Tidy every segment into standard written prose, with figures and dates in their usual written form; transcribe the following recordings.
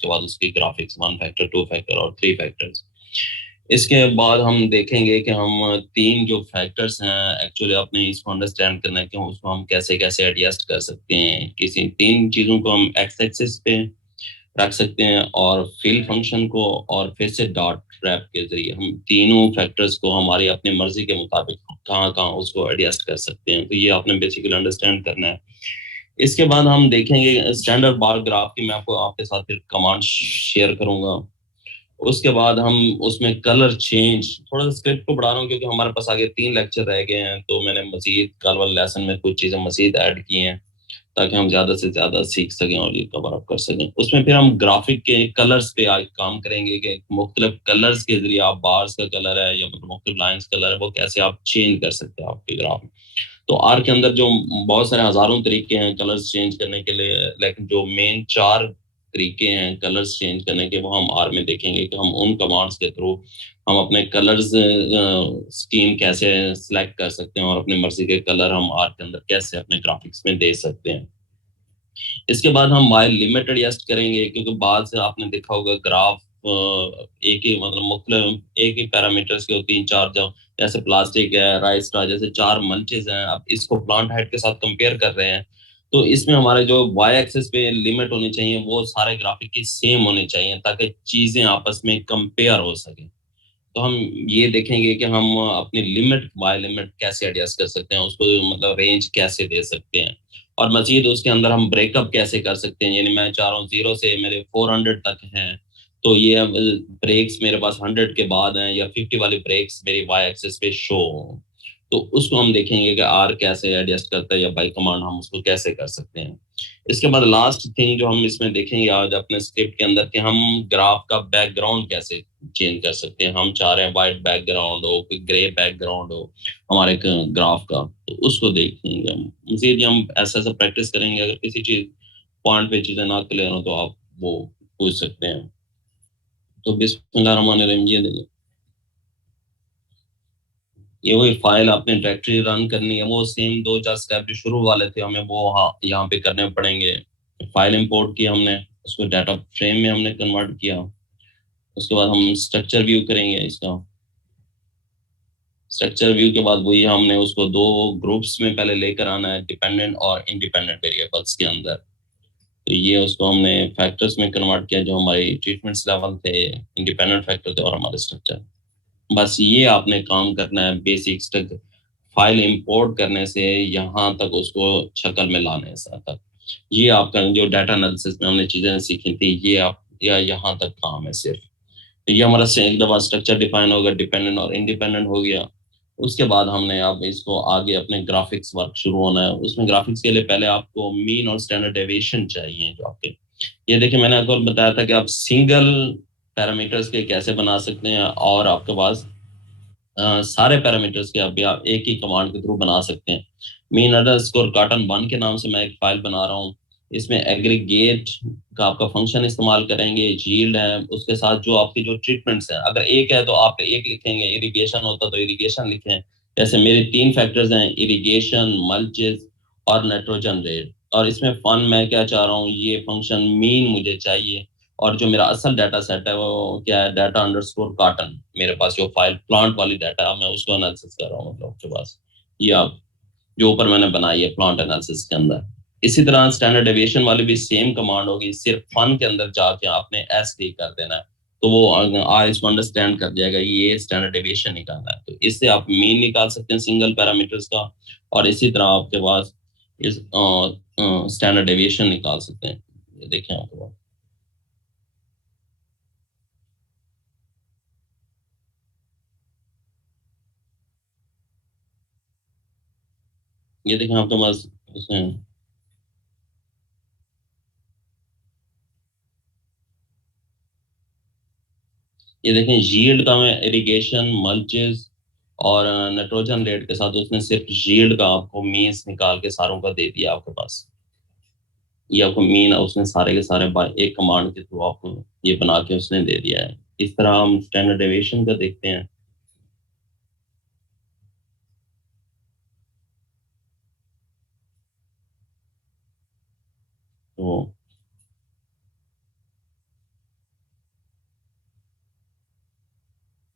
उसके बाद उसकी ग्राफिक्स 1 फैक्टर, 2 फैक्टर और 3 फैक्टर्स। इसके बाद हम देखेंगे कि हम तीन जो फैक्टर्स हैं एक्चुअली अपने इसको अंडरस्टैंड करना है कि उसको हम कैसे कैसे एडजस्ट कर सकते हैं। किसी तीन चीज़ों को हम एक्स एक्सिस पे रख सकते हैं और फिल फंक्शन को और फिर से डॉट रैप के जरिए हम तीनों फैक्टर्स को हमारी अपनी मर्जी के मुताबिक कहाँ कहाँ उसको एडजस्ट कर सकते हैं। तो ये आपने बेसिकली अंडरस्टैंड करना है। इसके बाद हम देखेंगे स्टैंडर्ड बार ग्राफ की, मैं आपको आपके साथ फिर कमांड शेयर करूंगा। उसके बाद हम उसमें कलर चेंज, थोड़ा सा स्क्रिप्ट को बढ़ा रहा हूँ क्योंकि हमारे पास आगे 3 लेक्चर रह गए हैं, तो मैंने मजीद कल वाले लेसन में कुछ चीज़ें मजीद ऐड की हैं ताकि हम ज़्यादा से ज़्यादा सीख सकें और ये कवर अप कर सकें। उसमें फिर हम ग्राफिक के कलर्स पे आज काम करेंगे कि मुख्तलिफ कलर्स के जरिए आप बार्स का कलर है या मतलब मुख्तलिफ लाइन्स कलर है वो कैसे आप चेंज कर सकते हैं आपके ग्राफ में। तो आर के अंदर जो बहुत सारे हजारों तरीके हैं कलर्स चेंज करने के लिए, लेकिन जो मेन 4 तरीके हैं कलर्स चेंज करने के वो हम आर में देखेंगे कि हम उन कमांड्स के थ्रू हम अपने कलर्स स्कीम कैसे सिलेक्ट कर सकते हैं और अपनी मर्जी के कलर हम आर के अंदर कैसे अपने ग्राफिक्स में दे सकते हैं। इसके बाद हम वाइल लिमिट एडजस्ट करेंगे क्योंकि बाद से आपने देखा होगा ग्राफ एक ही मतलब मुख्तलिफ एक ही पैरामीटर्स के 3 4 जो जैसे प्लास्टिक है, राइस का जैसे 4 मल्चेज हैं, आप इसको प्लांट हाइट के साथ कंपेयर कर रहे हैं। तो इसमें हमारे जो वाई एक्सिस पे लिमिट होनी चाहिए वो सारे ग्राफिक की सेम होनी चाहिए ताकि चीजें आपस में कंपेयर हो सके। तो हम ये देखेंगे कि हम अपनी लिमिट बाय लिमिट कैसे एडजस्ट कर सकते हैं, उसको मतलब रेंज कैसे दे सकते हैं और मजीद उसके अंदर हम ब्रेकअप कैसे कर सकते हैं। यानी मैं चाह रहा हूँ 0 से मेरे 400 तक हैं, तो ये ब्रेक्स मेरे पास 100 के बाद हैं या 50 वाली ब्रेक्स मेरी वाई एक्सिस पे शो हो। तो उसको हम देखेंगे कि आर कैसे एडजस्ट करता है या बाई कमांड हम उसको कैसे कर सकते हैं। इसके बाद लास्ट थिंग जो हम इसमें देखेंगे आज अपने स्क्रिप्ट के अंदर कि हम ग्राफ का बैकग्राउंड कैसे चेंज कर सकते हैं। हम चाह रहे हैं वाइट बैकग्राउंड हो, कोई ग्रे बैकग्राउंड हो हमारे ग्राफ का, तो उसको देखेंगे हम। मजीद हम ऐसा ऐसा प्रैक्टिस करेंगे, अगर किसी चीज पॉइंट पे चीजें ना क्लियर हो तो आप वो पूछ सकते हैं। तो बिस्मिल्लाहिर्रहमानिर्रहीम, ये देखिए ये वही फाइल आपने डायरेक्टरी रन करनी है, वो सेम 2 4 स्टेप जो शुरू वाले थे हमें वो हाँ यहाँ पे करने पड़ेंगे। फाइल इंपोर्ट की हमने, उसको डाटा फ्रेम में हमने कन्वर्ट किया। उसके बाद हम स्ट्रक्चर व्यू करेंगे इसका। स्ट्रक्चर व्यू के बाद वही हमने उसको 2 ग्रुप्स में पहले लेकर आना है, डिपेंडेंट और इंडिपेंडेंट वेरिएबल्स के अंदर। तो ये उसको हमने फैक्टर्स में कन्वर्ट किया जो हमारी ट्रीटमेंट्स लेवल थे, इंडिपेंडेंट फैक्टर थे और हमारे स्ट्रक्चर। बस ये आपने काम करना है बेसिक्स तक, फाइल इंपोर्ट करने से यहाँ तक उसको शक्ल में लाने से तक। ये आपका जो डाटा एनालिसिस में हमने चीजें सीखी थी ये आप या यहाँ तक काम है सिर्फ। तो ये हमारा एक दफा स्ट्रक्चर डिफाइन होगा, डिपेंडेंट और इंडिपेंडेंट हो गया। उसके बाद हमने अब इसको आगे अपने ग्राफिक्स वर्क शुरू होना है। उसमें ग्राफिक्स के लिए पहले आपको मीन और स्टैंडर्ड डेविएशन चाहिए जो आपके, ये देखिए मैंने आपको बताया था कि आप सिंगल पैरामीटर्स के कैसे बना सकते हैं और आपके पास सारे पैरामीटर्स के अभी आप एक ही कमांड के थ्रू बना सकते हैं। मीन अंडर स्कोर कार्टन 1 के नाम से मैं एक फाइल बना रहा हूँ। इसमें एग्रीगेट का आपका फंक्शन इस्तेमाल करेंगे, यील्ड है उसके साथ जो आपकी जो ट्रीटमेंट्स हैं, अगर एक है तो आप एक लिखेंगे, इरिगेशन होता तो इरिगेशन लिखें। जैसे मेरे 3 फैक्टर्स हैं, इरिगेशन, मल्चेस और नाइट्रोजन रेट। और इसमें फन मैं क्या चाह रहा हूँ, ये फंक्शन मीन मुझे चाहिए और जो मेरा असल डाटा सेट है वो क्या है, डाटा अंडरस्कोर कार्टन। मेरे पास जो फाइल प्लांट वाली डाटा है मैं उसको एनालिसिस कर रहा हूँ मतलब आपके पास, ये आप जो ऊपर मैंने बनाई है प्लांट एनालिसिस के अंदर। इसी तरह स्टैंडर्ड डेविएशन वाली भी सेम कमांड होगी, सिर्फ फन के अंदर जाके आपने एस डी कर देना है तो वो आर इसको अंडरस्टैंड कर जाएगा ये स्टैंडर्ड डेविएशन निकालना है। तो इससे आप मीन निकाल सकते हैं सिंगल पैरामीटर्स का और इसी तरह आपके पास इस स्टैंडर्ड डेविएशन निकाल सकते हैं। ये देखें आपके पास, ये देखें आपके पास इसमें, ये देखें यील्ड का मैं इरिगेशन, मल्चेस और नाइट्रोजन रेट के साथ उसने सिर्फ यील्ड का आपको मीन्स निकाल के सारों का दे दिया आपके पास। ये आपको मीन उसने सारे के सारे एक कमांड के थ्रू आपको ये बना के उसने दे दिया है। इस तरह हम स्टैंडर्ड डेविएशन का देखते हैं। तो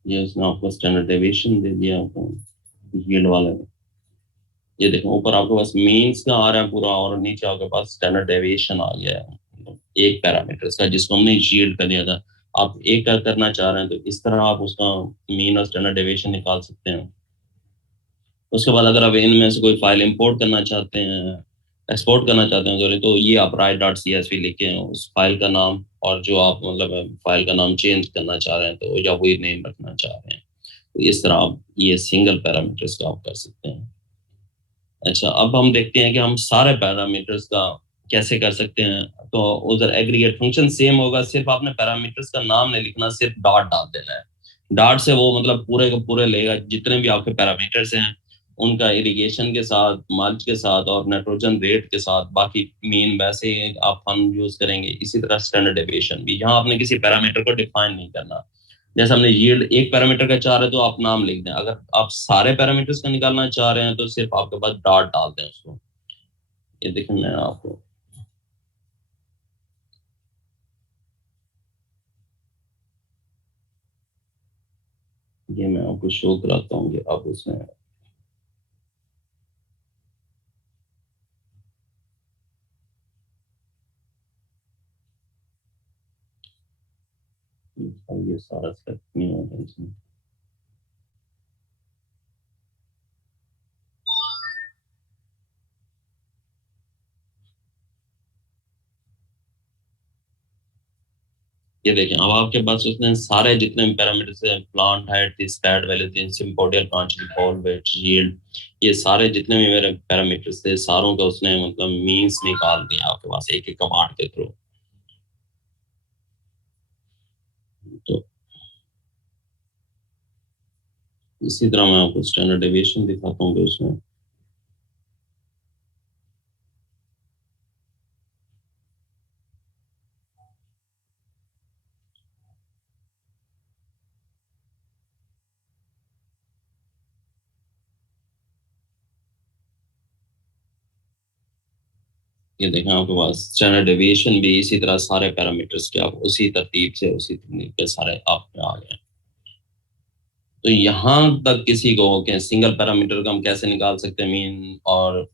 ये उसने आपको स्टैंडर्ड डेविएशन दे दिया आपको यील्ड वाले में। ये देखो ऊपर आपके पास मीन्स का आ रहा है पूरा, और नीचे आपके पास स्टैंडर्ड डेविएशन आ गया है, मतलब एक पैरामीटर का जिसको हमने यील्ड कर दिया था। आप एक का करना चाह रहे हैं तो इस तरह आप उसका मीन और स्टैंडर्ड डेविएशन निकाल सकते हैं। उसके बाद अगर आप इनमें से कोई फाइल इंपोर्ट करना चाहते हैं, एक्सपोर्ट करना चाहते हैं सॉरी, तो ये आप राइट डॉट CSV लिखे हैं उस फाइल का नाम, और जो आप मतलब फाइल का नाम चेंज करना चाह रहे हैं तो या वही नेम रखना चाह रहे हैं, तो इस तरह आप ये सिंगल पैरामीटर्स का आप कर सकते हैं। अच्छा, अब हम देखते हैं कि हम सारे पैरामीटर्स का कैसे कर सकते हैं। तो उधर एग्रीगेट फंक्शन सेम होगा, सिर्फ आपने पैरामीटर्स का नाम नहीं लिखना, सिर्फ डॉट डाल देना है। डॉट से वो मतलब पूरे के पूरे लेगा जितने भी आपके पैरामीटर्स हैं, उनका इरिगेशन के साथ, मल्च के साथ और नाइट्रोजन रेट के साथ, बाकी मीन वैसे ही आप हम यूज करेंगे। इसी तरह स्टैंडर्ड डेविएशन भी, यहाँ आपने किसी पैरामीटर को डिफाइन नहीं करना। जैसे हमने यील्ड एक पैरामीटर का चाह रहे हैं तो आप नाम लिख दें, अगर आप सारे पैरामीटर्स का निकालना चाह रहे हैं तो सिर्फ आपके पास डॉट डाल दें उसको। ये देखें मैं आपको, ये मैं आपको शो कराता हूँ कि आप उसमें ये सारा सेट नहीं होगा इसमें। ये देखें अब आपके पास उसने सारे जितने भी पैरामीटर्स हैं, प्लांट हाइट थी, स्टैट वैल्यू थी, sympodial quantity, fall weight, yield, ये सारे जितने भी मेरे पैरामीटर्स थे सारों का उसने मतलब मीन्स निकाल दिया आपके पास एक एक कमांड के थ्रू। तो इसी तरह मैं आपको स्टैंडर्ड डेविएशन दिखाता हूँ उसमें। ये देखें आपके पास स्टैंडर्ड डेविएशन भी इसी तरह सारे पैरामीटर्स के आप उसी तरतीब से उसी तकनीक के सारे आप पे आ गए। तो यहाँ तक किसी को कि सिंगल पैरामीटर का हम कैसे निकाल सकते हैं मीन, और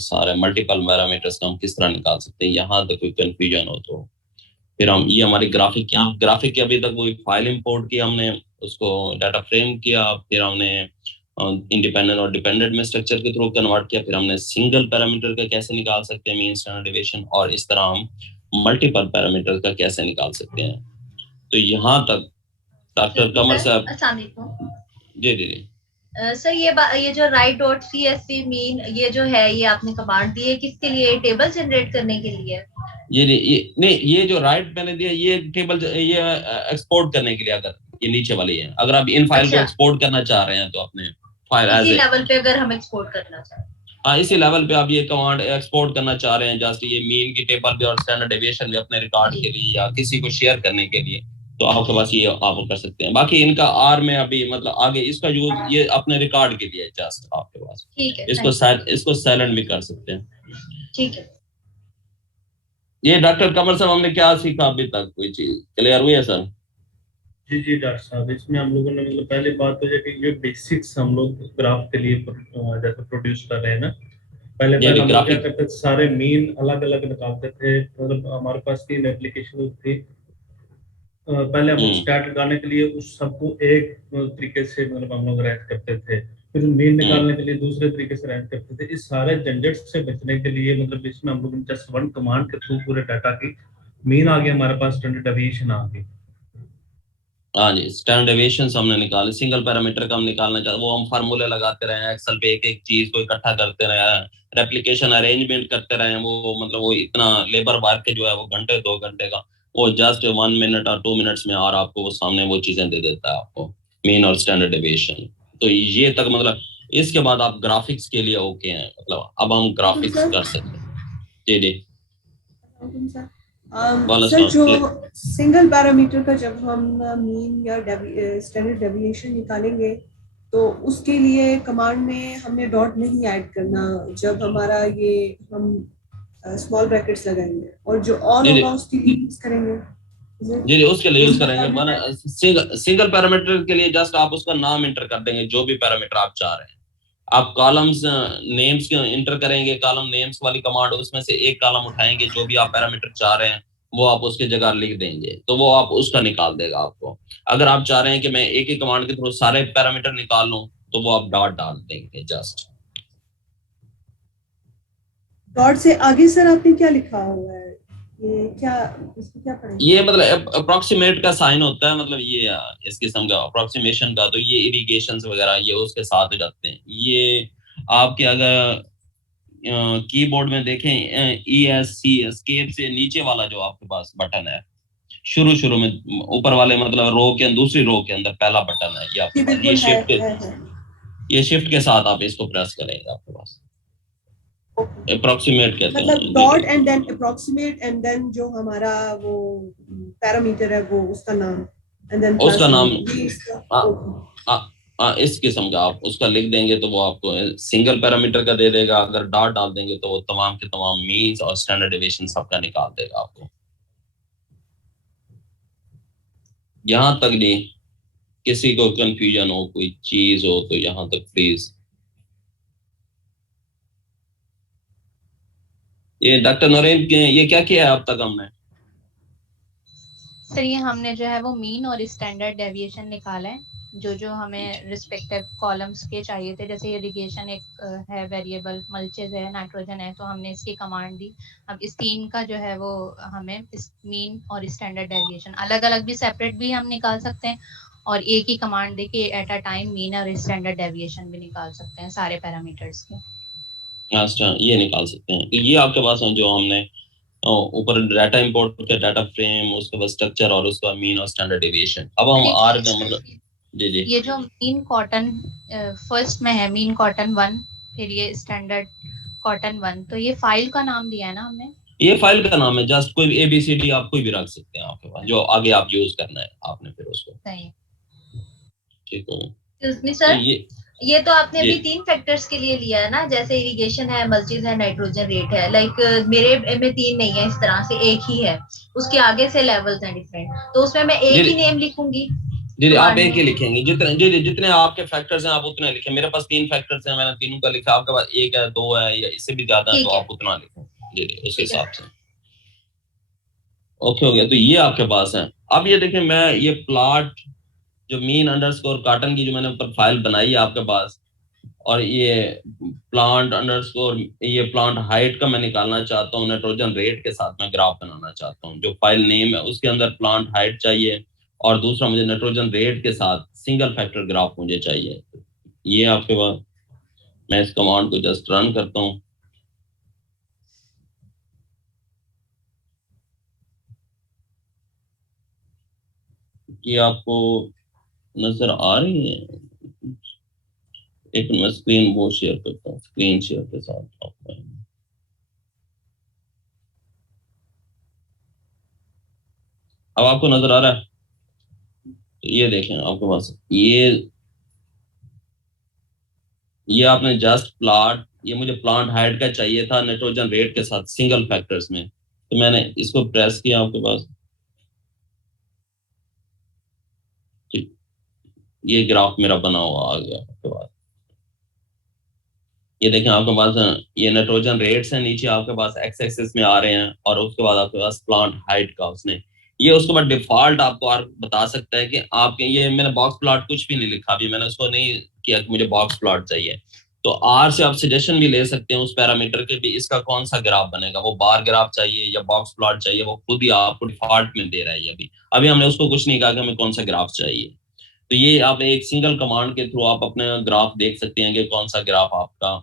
सारे मल्टीपल पैरामीटर्स का हम किस तरह निकाल सकते हैं, यहाँ तक कोई कंफ्यूजन हो तो फिर हम ये हमारी ग्राफिक, यहाँ ग्राफिक की अभी तक वही फाइल इंपोर्ट की हमने, उसको डाटा फ्रेम किया, फिर हमने इंडिपेंडेंट और डिपेंडेंट में स्ट्रक्चर के थ्रू कन्वर्ट किया, फिर हमने सिंगल पैरामीटर का कैसे निकाल सकते हैं मीन स्टैंडर्ड डेविएशन, और इस तरह हम मल्टीपल पैरामीटर का कैसे निकाल सकते हैं। तो यहाँ तक डॉक्टर कमर साहब। अस्सलाम वालेकुम। जी जी जी। सर ये जो राइट डॉट CSV मीन ये जो है ये आपने कमांड दी है किसके लिए, टेबल जनरेट करने के लिए? ये नहीं, ये जो राइट मैंने दिया ये टेबल ये एक्सपोर्ट करने के लिए, अगर ये नीचे वाली है, अगर आप इन फाइल को एक्सपोर्ट करना चाह रहे हैं तो अपने फाइल इसी लेवल पे अगर हम एक्सपोर्ट करना चाहें, हाँ इसी लेवल पे आप ये कमांड एक्सपोर्ट करना चाह रहे हैं, जैसे ये मीन की टेबल भी और स्टैंडर्ड डेविएशन भी अपने रिकॉर्ड के लिए या किसी को शेयर करने के लिए, तो आपके पास ये आप कर सकते हैं। बाकी इनका आर में अभी मतलब आगे इसका यूज ये अपने रिकॉर्ड के लिए जस्ट आपके पास, ठीक है, इसको साइलेंट भी कर सकते हैं। ठीक है। ये डॉक्टर कमर साहब हमने क्या सीखा अभी तक, कोई चीज क्लियर हुई है सर? जी जी डॉक्टर साहब, इसमें हम लोगों ने मतलब पहली बात तो ये कि जो बेसिक्स हम लोग ग्राफ के लिए जैसे प्रोड्यूस कर रहे हैं ना, पहले हम लोग क्या करते थे, सारे मीन अलग अलग निकालते थे। मतलब हमारे पास 3 एप्लीकेशन थी। पहले हम स्टार्ट लगाने के लिए उस सबको एक तरीके से मतलब हम लोग अरेंज करते थे, फिर मीन निकालने के लिए दूसरे तरीके से अरेंज करते थे। इस सारे झंझट से बचने के लिए मतलब इसमें हम लोग जस्ट वन कमांड के थ्रू पूरे डाटा की मीन आ गया हमारे पास, स्टैंडर्ड डेविएशन आ गई। हाँ जी, स्टैंडर्ड डेविएशन हमने निकाले, सिंगल पैरामीटर का हम निकालना चाहते वो हम फार्मूले लगाते रहे, एक्सेल पे एक एक चीज को इकट्ठा करते रहे, रेप्लिकेशन अरेंजमेंट करते रहे, वो मतलब वो इतना लेबर वर्क जो है वो घंटे 2 घंटे का, वो जस्ट 1 मिनट और 2 मिनट्स में और आपको वो सामने वो चीजें दे देता है आपको, मीन और स्टैंडर्ड डेविएशन। तो ये तक मतलब इसके बाद आप ग्राफिक्स के लिए ओके हैं, मतलब अब हम ग्राफिक्स कर सकते हैं। जी जी सर, जो सिंगल पैरामीटर का जब हम मीन या स्टैंडर्ड डेविएशन निकालेंगे तो उसके लिए कमांड में हमने डॉट नहीं ऐड करना जब हमारा ये हम स्मॉल ब्रैकेट्स लगाएंगे, और जो ऑल होगा उसके लिए यूज करेंगे। जी जी, उसके लिए यूज करेंगे। माना सिंगल पैरामीटर के लिए जस्ट आप उसका नाम इंटर कर देंगे, जो भी पैरामीटर आप चाह रहे हैं। आप कॉलम्स नेम्स के इंटर करेंगे, कॉलम नेम्स वाली कमांड, उसमें से एक कॉलम उठाएंगे, जो भी आप पैरामीटर चाह रहे हैं वो आप उसके जगह लिख देंगे, तो वो आप उसका निकाल देगा आपको। अगर आप चाह रहे हैं कि मैं एक ही कमांड के थ्रू सारे पैरामीटर निकाल लूं, तो वो आप डॉट डाल देंगे जस्ट। डॉट से आगे सर आपने क्या लिखा हुआ है, ये क्या, इसको क्या पढ़ेंगे? ये मतलब अप्रोक्सीमेट का साइन होता है, मतलब ये इस किस्म का अप्रोक्सीमेशन का, तो ये इरिगेशन वगैरह ये उसके साथ हो जाते हैं। ये आपके अगर कीबोर्ड में देखें, ESC एस्केप से नीचे वाला जो आपके पास बटन है, शुरू शुरू में ऊपर वाले मतलब रो के दूसरी रो के अंदर पहला बटन है, ये आपके पास, ये शिफ्ट के साथ आप इसको प्रेस करेंगे, आपके पास अप्रोक्सीमेट कहते हैं, मतलब dot and then approximate and then जो हमारा वो पैरामीटर है वो उसका नाम एंड देन उसका नाम इस किस्म का आप उसका लिख देंगे, तो वो आपको सिंगल पैरामीटर का दे देगा। अगर डॉट डाल देंगे तो वो तमाम के तमाम मीन्स और स्टैंडर्ड डेविएशन सबका निकाल देगा आपको। यहां तक नहीं किसी को कंफ्यूजन हो, कोई चीज हो, तो यहां तक प्लीज। ये डॉक्टर नरेन ये क्या किया है अब तक हमने? सर ये हमने जो है वो मीन और स्टैंडर्ड डेविएशन निकाला है, जो जो हमें रिस्पेक्टिव कॉलम्स के चाहिए थे। जैसे इरिगेशन एक है वेरिएबल, मल्चेज है, नाइट्रोजन है, तो हमने इसकी कमांड दी। अब इस तीन का जो है वो हमें इस मीन और स्टैंडर्ड डेविएशन अलग अलग भी सेपरेट भी हम निकाल सकते हैं, और एक ही कमांड दे के एट अ टाइम मीन और स्टैंडर्ड डेविएशन भी निकाल सकते हैं सारे पैरामीटर्स के। अच्छा, ये निकाल सकते हैं। तो ये आपके पास है जो हमने ऊपर डाटा इंपोर्ट किया, डाटा फ्रेम, उसके बाद स्ट्रक्चर और उसका मीन और स्टैंडर्ड डेविएशन। अब हम आर मतलब जी जी, ये जो मीन कॉटन फर्स्ट में है, मीन कॉटन 1, फिर ये स्टैंडर्ड कॉटन 1, तो ये फाइल का नाम दिया है ना हमने? ये फाइल का नाम है, जस्ट कोई ABCD आप कोई भी रख सकते हैं आपके पास, जो आगे आप यूज करना है आपने फिर उसको। सही, ठीक है सर। ये तो आपने अभी 3 फैक्टर्स के लिए लिया है ना, जैसे इरिगेशन है, मल्चेज है, नाइट्रोजन रेट है। लाइक मेरे में 3 नहीं है, इस तरह से एक ही है, उसके आगे से लेवल्स हैं डिफरेंट, तो उसमें मैं एक ही नेम लिखूंगी। जी आप एक ही लिखेंगे, जितने आपके फैक्टर्स हैं आप उतने लिखें। मेरे पास 3 फैक्टर्स हैं, मैंने तीनों का लिखा। आपके पास 1 है, 2 है, या इससे भी ज्यादा है, तो आप उतना लिखें जी उस हिसाब से। ओके हो गया, तो ये आपके पास है। अब ये देखें, मैं ये प्लॉट जो मीन अंडरस्कोर कॉटन की जो मैंने ऊपर फाइल बनाई है आपके पास, और ये प्लांट अंडरस्कोर ये प्लांट हाइट का मैं निकालना चाहता हूँ, नाइट्रोजन रेट के साथ मैं ग्राफ बनाना चाहता हूँ। जो फाइल नेम है उसके अंदर प्लांट हाइट चाहिए, और दूसरा मुझे नाइट्रोजन रेट के साथ सिंगल फैक्टर ग्राफ मुझे चाहिए। ये आपके पास, मैं इस कमांड को जस्ट रन करता हूँ। ये आपको नजर आ रही है? एक मैं स्क्रीन वो शेयर करता हूँ, स्क्रीन शेयर के साथ आपको। अब आपको नजर आ रहा है? तो ये देखें आपके पास ये आपने जस्ट प्लॉट, ये मुझे प्लांट हाइट का चाहिए था नाइट्रोजन रेट के साथ सिंगल फैक्टर्स में, तो मैंने इसको प्रेस किया आपके पास, ये ग्राफ मेरा बना हुआ आ गया आपके पास। ये देखें आपके पास ये नाइट्रोजन रेट्स हैं, नीचे आपके पास एक्स एक्सिस में आ रहे हैं, और उसके बाद आपके पास प्लांट हाइट का उसने ये उसके बाद डिफॉल्ट आपको बता सकता है कि आपके ये मैंने बॉक्स प्लॉट कुछ भी नहीं लिखा अभी, मैंने उसको नहीं किया कि मुझे बॉक्स प्लॉट चाहिए। तो आर से आप सजेशन भी ले सकते हैं उस पैरामीटर के भी, इसका कौन सा ग्राफ बनेगा, वो बार ग्राफ चाहिए या बॉक्स प्लॉट चाहिए, वो खुद ही आपको डिफॉल्ट में दे रहा है। अभी अभी हमने उसको कुछ नहीं कहा कि हमें कौन सा ग्राफ चाहिए। तो ये आप एक सिंगल कमांड के थ्रू आप अपने ग्राफ देख सकते हैं कि कौन सा ग्राफ आपका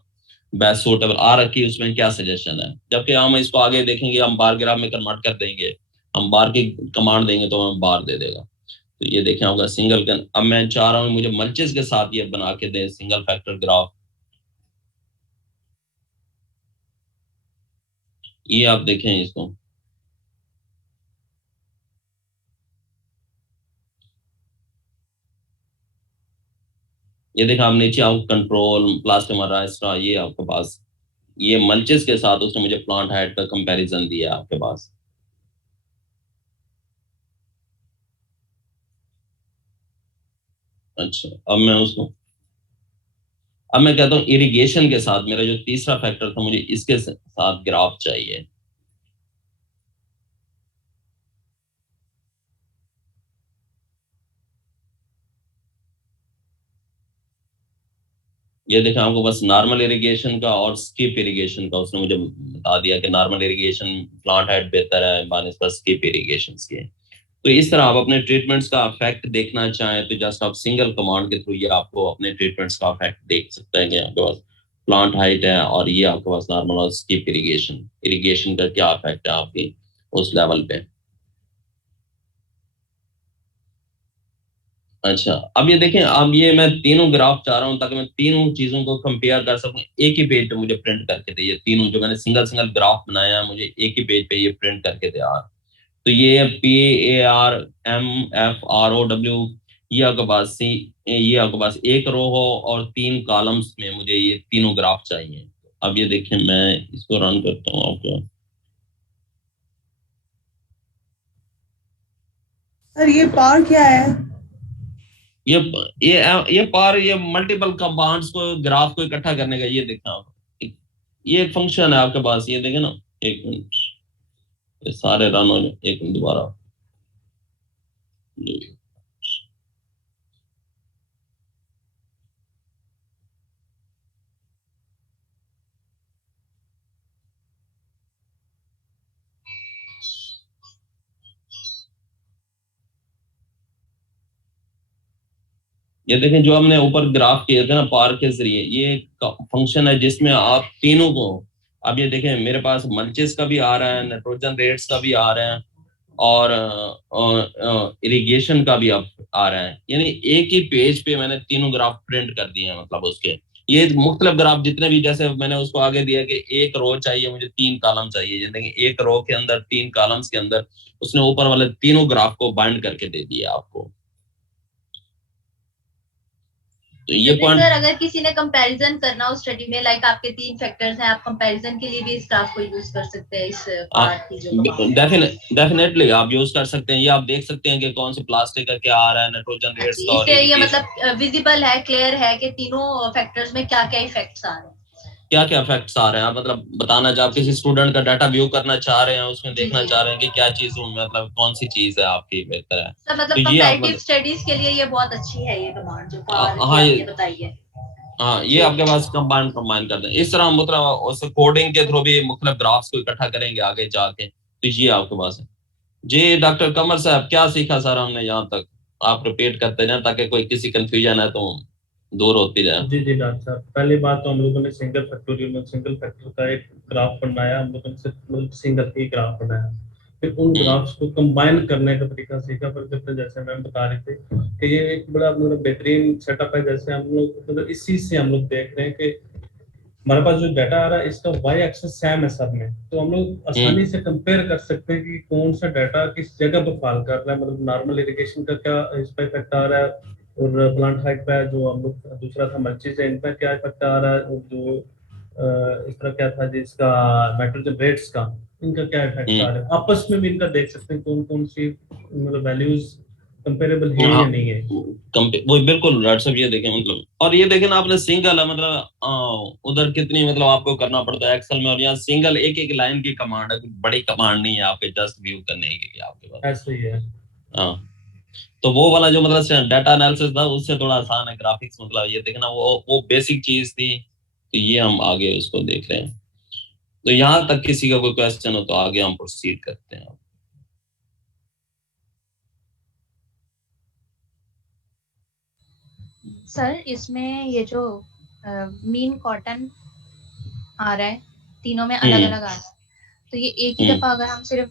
बेस्ट सूटेबल आ रखी है, उसमें क्या सजेशन है। जबकि हम इसको आगे देखेंगे, हम बार ग्राफ में कन्वर्ट कर देंगे, हम बार की कमांड देंगे तो हमें बार दे देगा। तो ये देखें होगा सिंगल अब मैं चाह रहा हूँ मुझे मल्चेस के साथ ये बना के दे सिंगल फैक्टर ग्राफ। ये आप देखें इसको, ये देखा आप नीचे आओ कंट्रोल प्लास्टोमराइस्ट्रा, ये आपके पास ये मल्चेस के साथ उसने मुझे प्लांट हाइट का कंपैरिजन दिया आपके पास। अच्छा, अब मैं कहता हूँ इरिगेशन के साथ मेरा जो तीसरा फैक्टर था, मुझे इसके साथ ग्राफ चाहिए। ये देखें, आपको बस नॉर्मल इरिगेशन का और स्किप इरिगेशन का उसने मुझे बता दिया कि नॉर्मल इरिगेशन प्लांट हाइट बेहतर है बानिस्बत स्किप इरिगेशन के। तो इस तरह आप अपने ट्रीटमेंट्स का इफेक्ट देखना चाहें तो जस्ट आप सिंगल कमांड के थ्रू ये आपको अपने ट्रीटमेंट्स का इफेक्ट देख सकते हैं कि आपके पास प्लांट हाइट है और ये आपके पास नॉर्मल और स्किप इरिगेशन इरिगेशन का क्या इफेक्ट है आपकी उस लेवल पे। अच्छा, अब ये देखें, अब ये मैं तीनों ग्राफ चाह रहा हूं ताकि मैं तीनों चीजों को कंपेयर कर सकूं। एक ही पेज पे मुझे प्रिंट करके दे, ये तीनों जो मैंने सिंगल सिंगल ग्राफ बनाया है मुझे एक ही पेज पे ये प्रिंट करके दे यार। तो ये PARMFROW, ये आपके पास सी, ये आपके पास एक रो हो और 3 कॉलम्स में मुझे ये तीनों ग्राफ चाहिए। अब ये देखें, मैं इसको रन करता हूँ आपको। सर ये पार क्या है? ये ये ये मल्टीपल कमांड्स को ग्राफ को इकट्ठा करने का, ये देखना आप, ये एक फंक्शन है आपके पास, ये देखें ना। एक मिनट, ये सारे रन हो जाए, एक मिनट दोबारा। ये देखें, जो हमने ऊपर ग्राफ किए थे ना पार के जरिए, ये फंक्शन है जिसमें आप तीनों को, अब ये देखें मेरे पास मल्चेस का भी आ रहा है, नाइट्रोजन रेट्स का भी आ रहा है और इरिगेशन का भी अब आ रहा है। यानी एक ही पेज पे मैंने तीनों ग्राफ प्रिंट कर दिए हैं। मतलब उसके ये मुख्तलिफ ग्राफ जितने भी, जैसे मैंने उसको आगे दिया कि एक रो चाहिए मुझे 3 कॉलम चाहिए, यानी एक रो के अंदर 3 कॉलम्स के अंदर उसने ऊपर वाले तीनों ग्राफ को बाइंड करके दे दिया आपको। तो ये पॉइंट, सर अगर किसी ने कंपैरिजन करना हो स्टडी में, लाइक आपके 3 फैक्टर्स हैं, आप कंपैरिजन के लिए भी इस ग्राफ को यूज कर सकते हैं। इस पार्ट की जो डेफिनेटली आप यूज कर सकते हैं। ये आप देख सकते हैं कि कौन से प्लास्टिक का क्या आ रहा है, नाइट्रोजन रेट्स का, और ये मतलब विजिबल है, क्लियर है कि तीनों फैक्टर्स में क्या क्या इफेक्ट्स आ रहे हैं, क्या क्या इफेक्ट्स आ रहे हैं। आप मतलब बताना चाह, किसी स्टूडेंट का डाटा व्यू करना चाह रहे हैं, उसमें देखना चाह रहे हैं कि क्या चीज मतलब कौन सी चीज है आपकी बेहतर है। तो मतलब कंपैरेटिव स्टडीज के लिए ये बहुत अच्छी है ये कमांड जो आपने बताई है। हाँ, ये आपके पास कंबाइन कर दें इस तरह, मतलब उस कोडिंग के थ्रू भी मुख्तलिफ ग्राफ्स को इकट्ठा करेंगे आगे जाके। तो ये आपके पास है जी। डॉक्टर कमर साहब, क्या सीखा सर हमने यहाँ तक? आप रिपीट करते जाए ताकि कोई किसी कंफ्यूजन है तो दूर होती जाए। जी डॉक्टर साहब, पहली बात तो हम लोगों ने सिंगल फैक्टर का एक ग्राफ बनाया, हम लोगों ने सिर्फ सिंगल ही ग्राफ बनाया। फिर उन ग्राफ्स को कंबाइन करने का तरीका सीखा। फिर जैसे मैम बता रहे थे कि ये एक बड़ा मतलब बेहतरीन सेटअप है। जैसे हम लोग मतलब इस चीज से हम लोग देख रहे हैं कि हमारे पास जो डाटा आ रहा है इसका वाई एक्सेस सेम है सब में, तो हम लोग आसानी से कंपेयर कर सकते हैं कि कौन सा डाटा किस जगह पर फॉल कर रहा है। मतलब नॉर्मल इरिगेशन का क्या इस पर इफेक्ट आ रहा है, और प्लांट हाइट पे जो हम लोग दूसरा था मल्चीज है, इन पर क्या इफेक्ट आ रहा है, और जो इस तरह क्या था जिसका नाइट्रोजन रेट्स का, इनका क्या इफेक्ट आ रहा है। आपस में भी इनका देख सकते हैं कौन कौन सी मतलब वैल्यूज कंपेरेबल है या नहीं है। वो बिल्कुल डॉक्टर साहब, ये देखें मतलब, और ये देखें ना आपने सिंगल है, मतलब उधर कितनी मतलब आपको करना पड़ता है एक्सेल में, और यहाँ सिंगल एक एक लाइन की कमांड है, बड़ी कमांड नहीं है आपके, जस्ट व्यू करने के लिए आपके पास। ऐसा ही है। हाँ, तो वो वाला जो मतलब डाटा एनालिसिस था उससे थोड़ा आसान है। ग्राफिक्स मतलब ये देखना वो बेसिक चीज थी, तो ये हम आगे उसको देख रहे हैं। तो यहाँ तक किसी का कोई क्वेश्चन हो तो आगे हम प्रोसीड करते हैं। सर इसमें ये जो मीन कॉटन आ रहा है, तीनों में अलग अलग आ रहा है, तो ये एक ही दफा अगर हम सिर्फ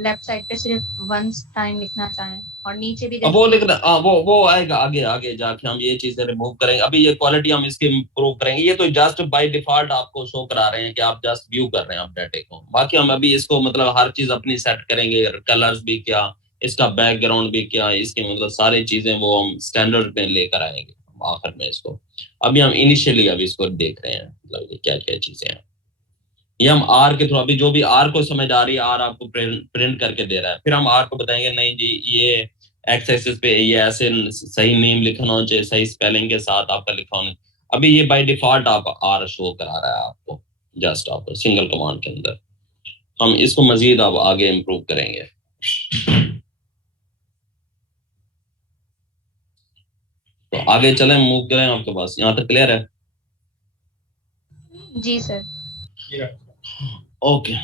लेफ्ट साइड पे सिर्फ वंस टाइम लिखना चाहें और नीचे भी वो लिखना, वो आएगा आगे आगे जाके, हम ये चीजें रिमूव करेंगे। अभी ये क्वालिटी हम इसकी इम्प्रूव करेंगे। ये तो जस्ट बाय डिफॉल्ट आपको शो करा रहे हैं कि आप जस्ट व्यू कर रहे हैं आप डाटे को। बाकी हम अभी इसको मतलब हर चीज अपनी सेट करेंगे, कलर्स भी क्या, इसका बैकग्राउंड भी क्या, इसकी मतलब सारी चीजें वो हम स्टैंडर्ड पे लेकर आएंगे आखिर में इसको। अभी हम इनिशियली अभी इसको देख रहे हैं मतलब क्या क्या चीजें हैं। ये हम आर के थ्रू, अभी जो भी आर को समझ आ रही है आर आपको प्रिंट करके दे रहा है, फिर हम आर को बताएंगे नहीं जी ये एक्स एक्सिस पे ये ऐसे सही नेम लिखना होना चाहिए, सही स्पेलिंग के साथ आपका लिखा होना। अभी ये बाय डिफॉल्ट आप आर शो करा रहा है आपको जस्ट आपको सिंगल कमांड के अंदर। हम इसको मजीद अब आगे इम्प्रूव करेंगे। तो आगे चलें, मूव करें, आपके पास यहाँ तक क्लियर है? जी सर। ओके,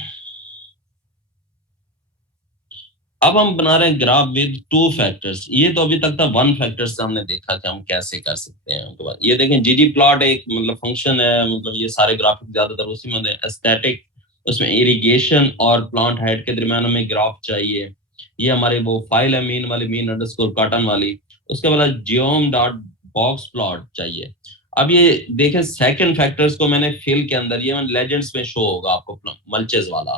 अब हम बना रहे हैं ग्राफ विद 2 फैक्टर्स। ये तो अभी तक था 1 फैक्टर से हमने देखा कि हम कैसे कर सकते हैं। उनके बाद ये देखें ggplot एक मतलब फंक्शन है, मतलब ये सारे ग्राफिक ज्यादातर उसी में एस्थेटिक, उसमें इरिगेशन और प्लांट हाइट के दरमियान हमें ग्राफ चाहिए। ये हमारे वो फाइल है मीन वाली, mean_cotton वाली। उसके बाद geom.boxplot चाहिए। अब ये देखें सेकंड फैक्टर्स को मैंने फिल के अंदर, ये लेजेंड्स में शो होगा आपको मल्चेस वाला।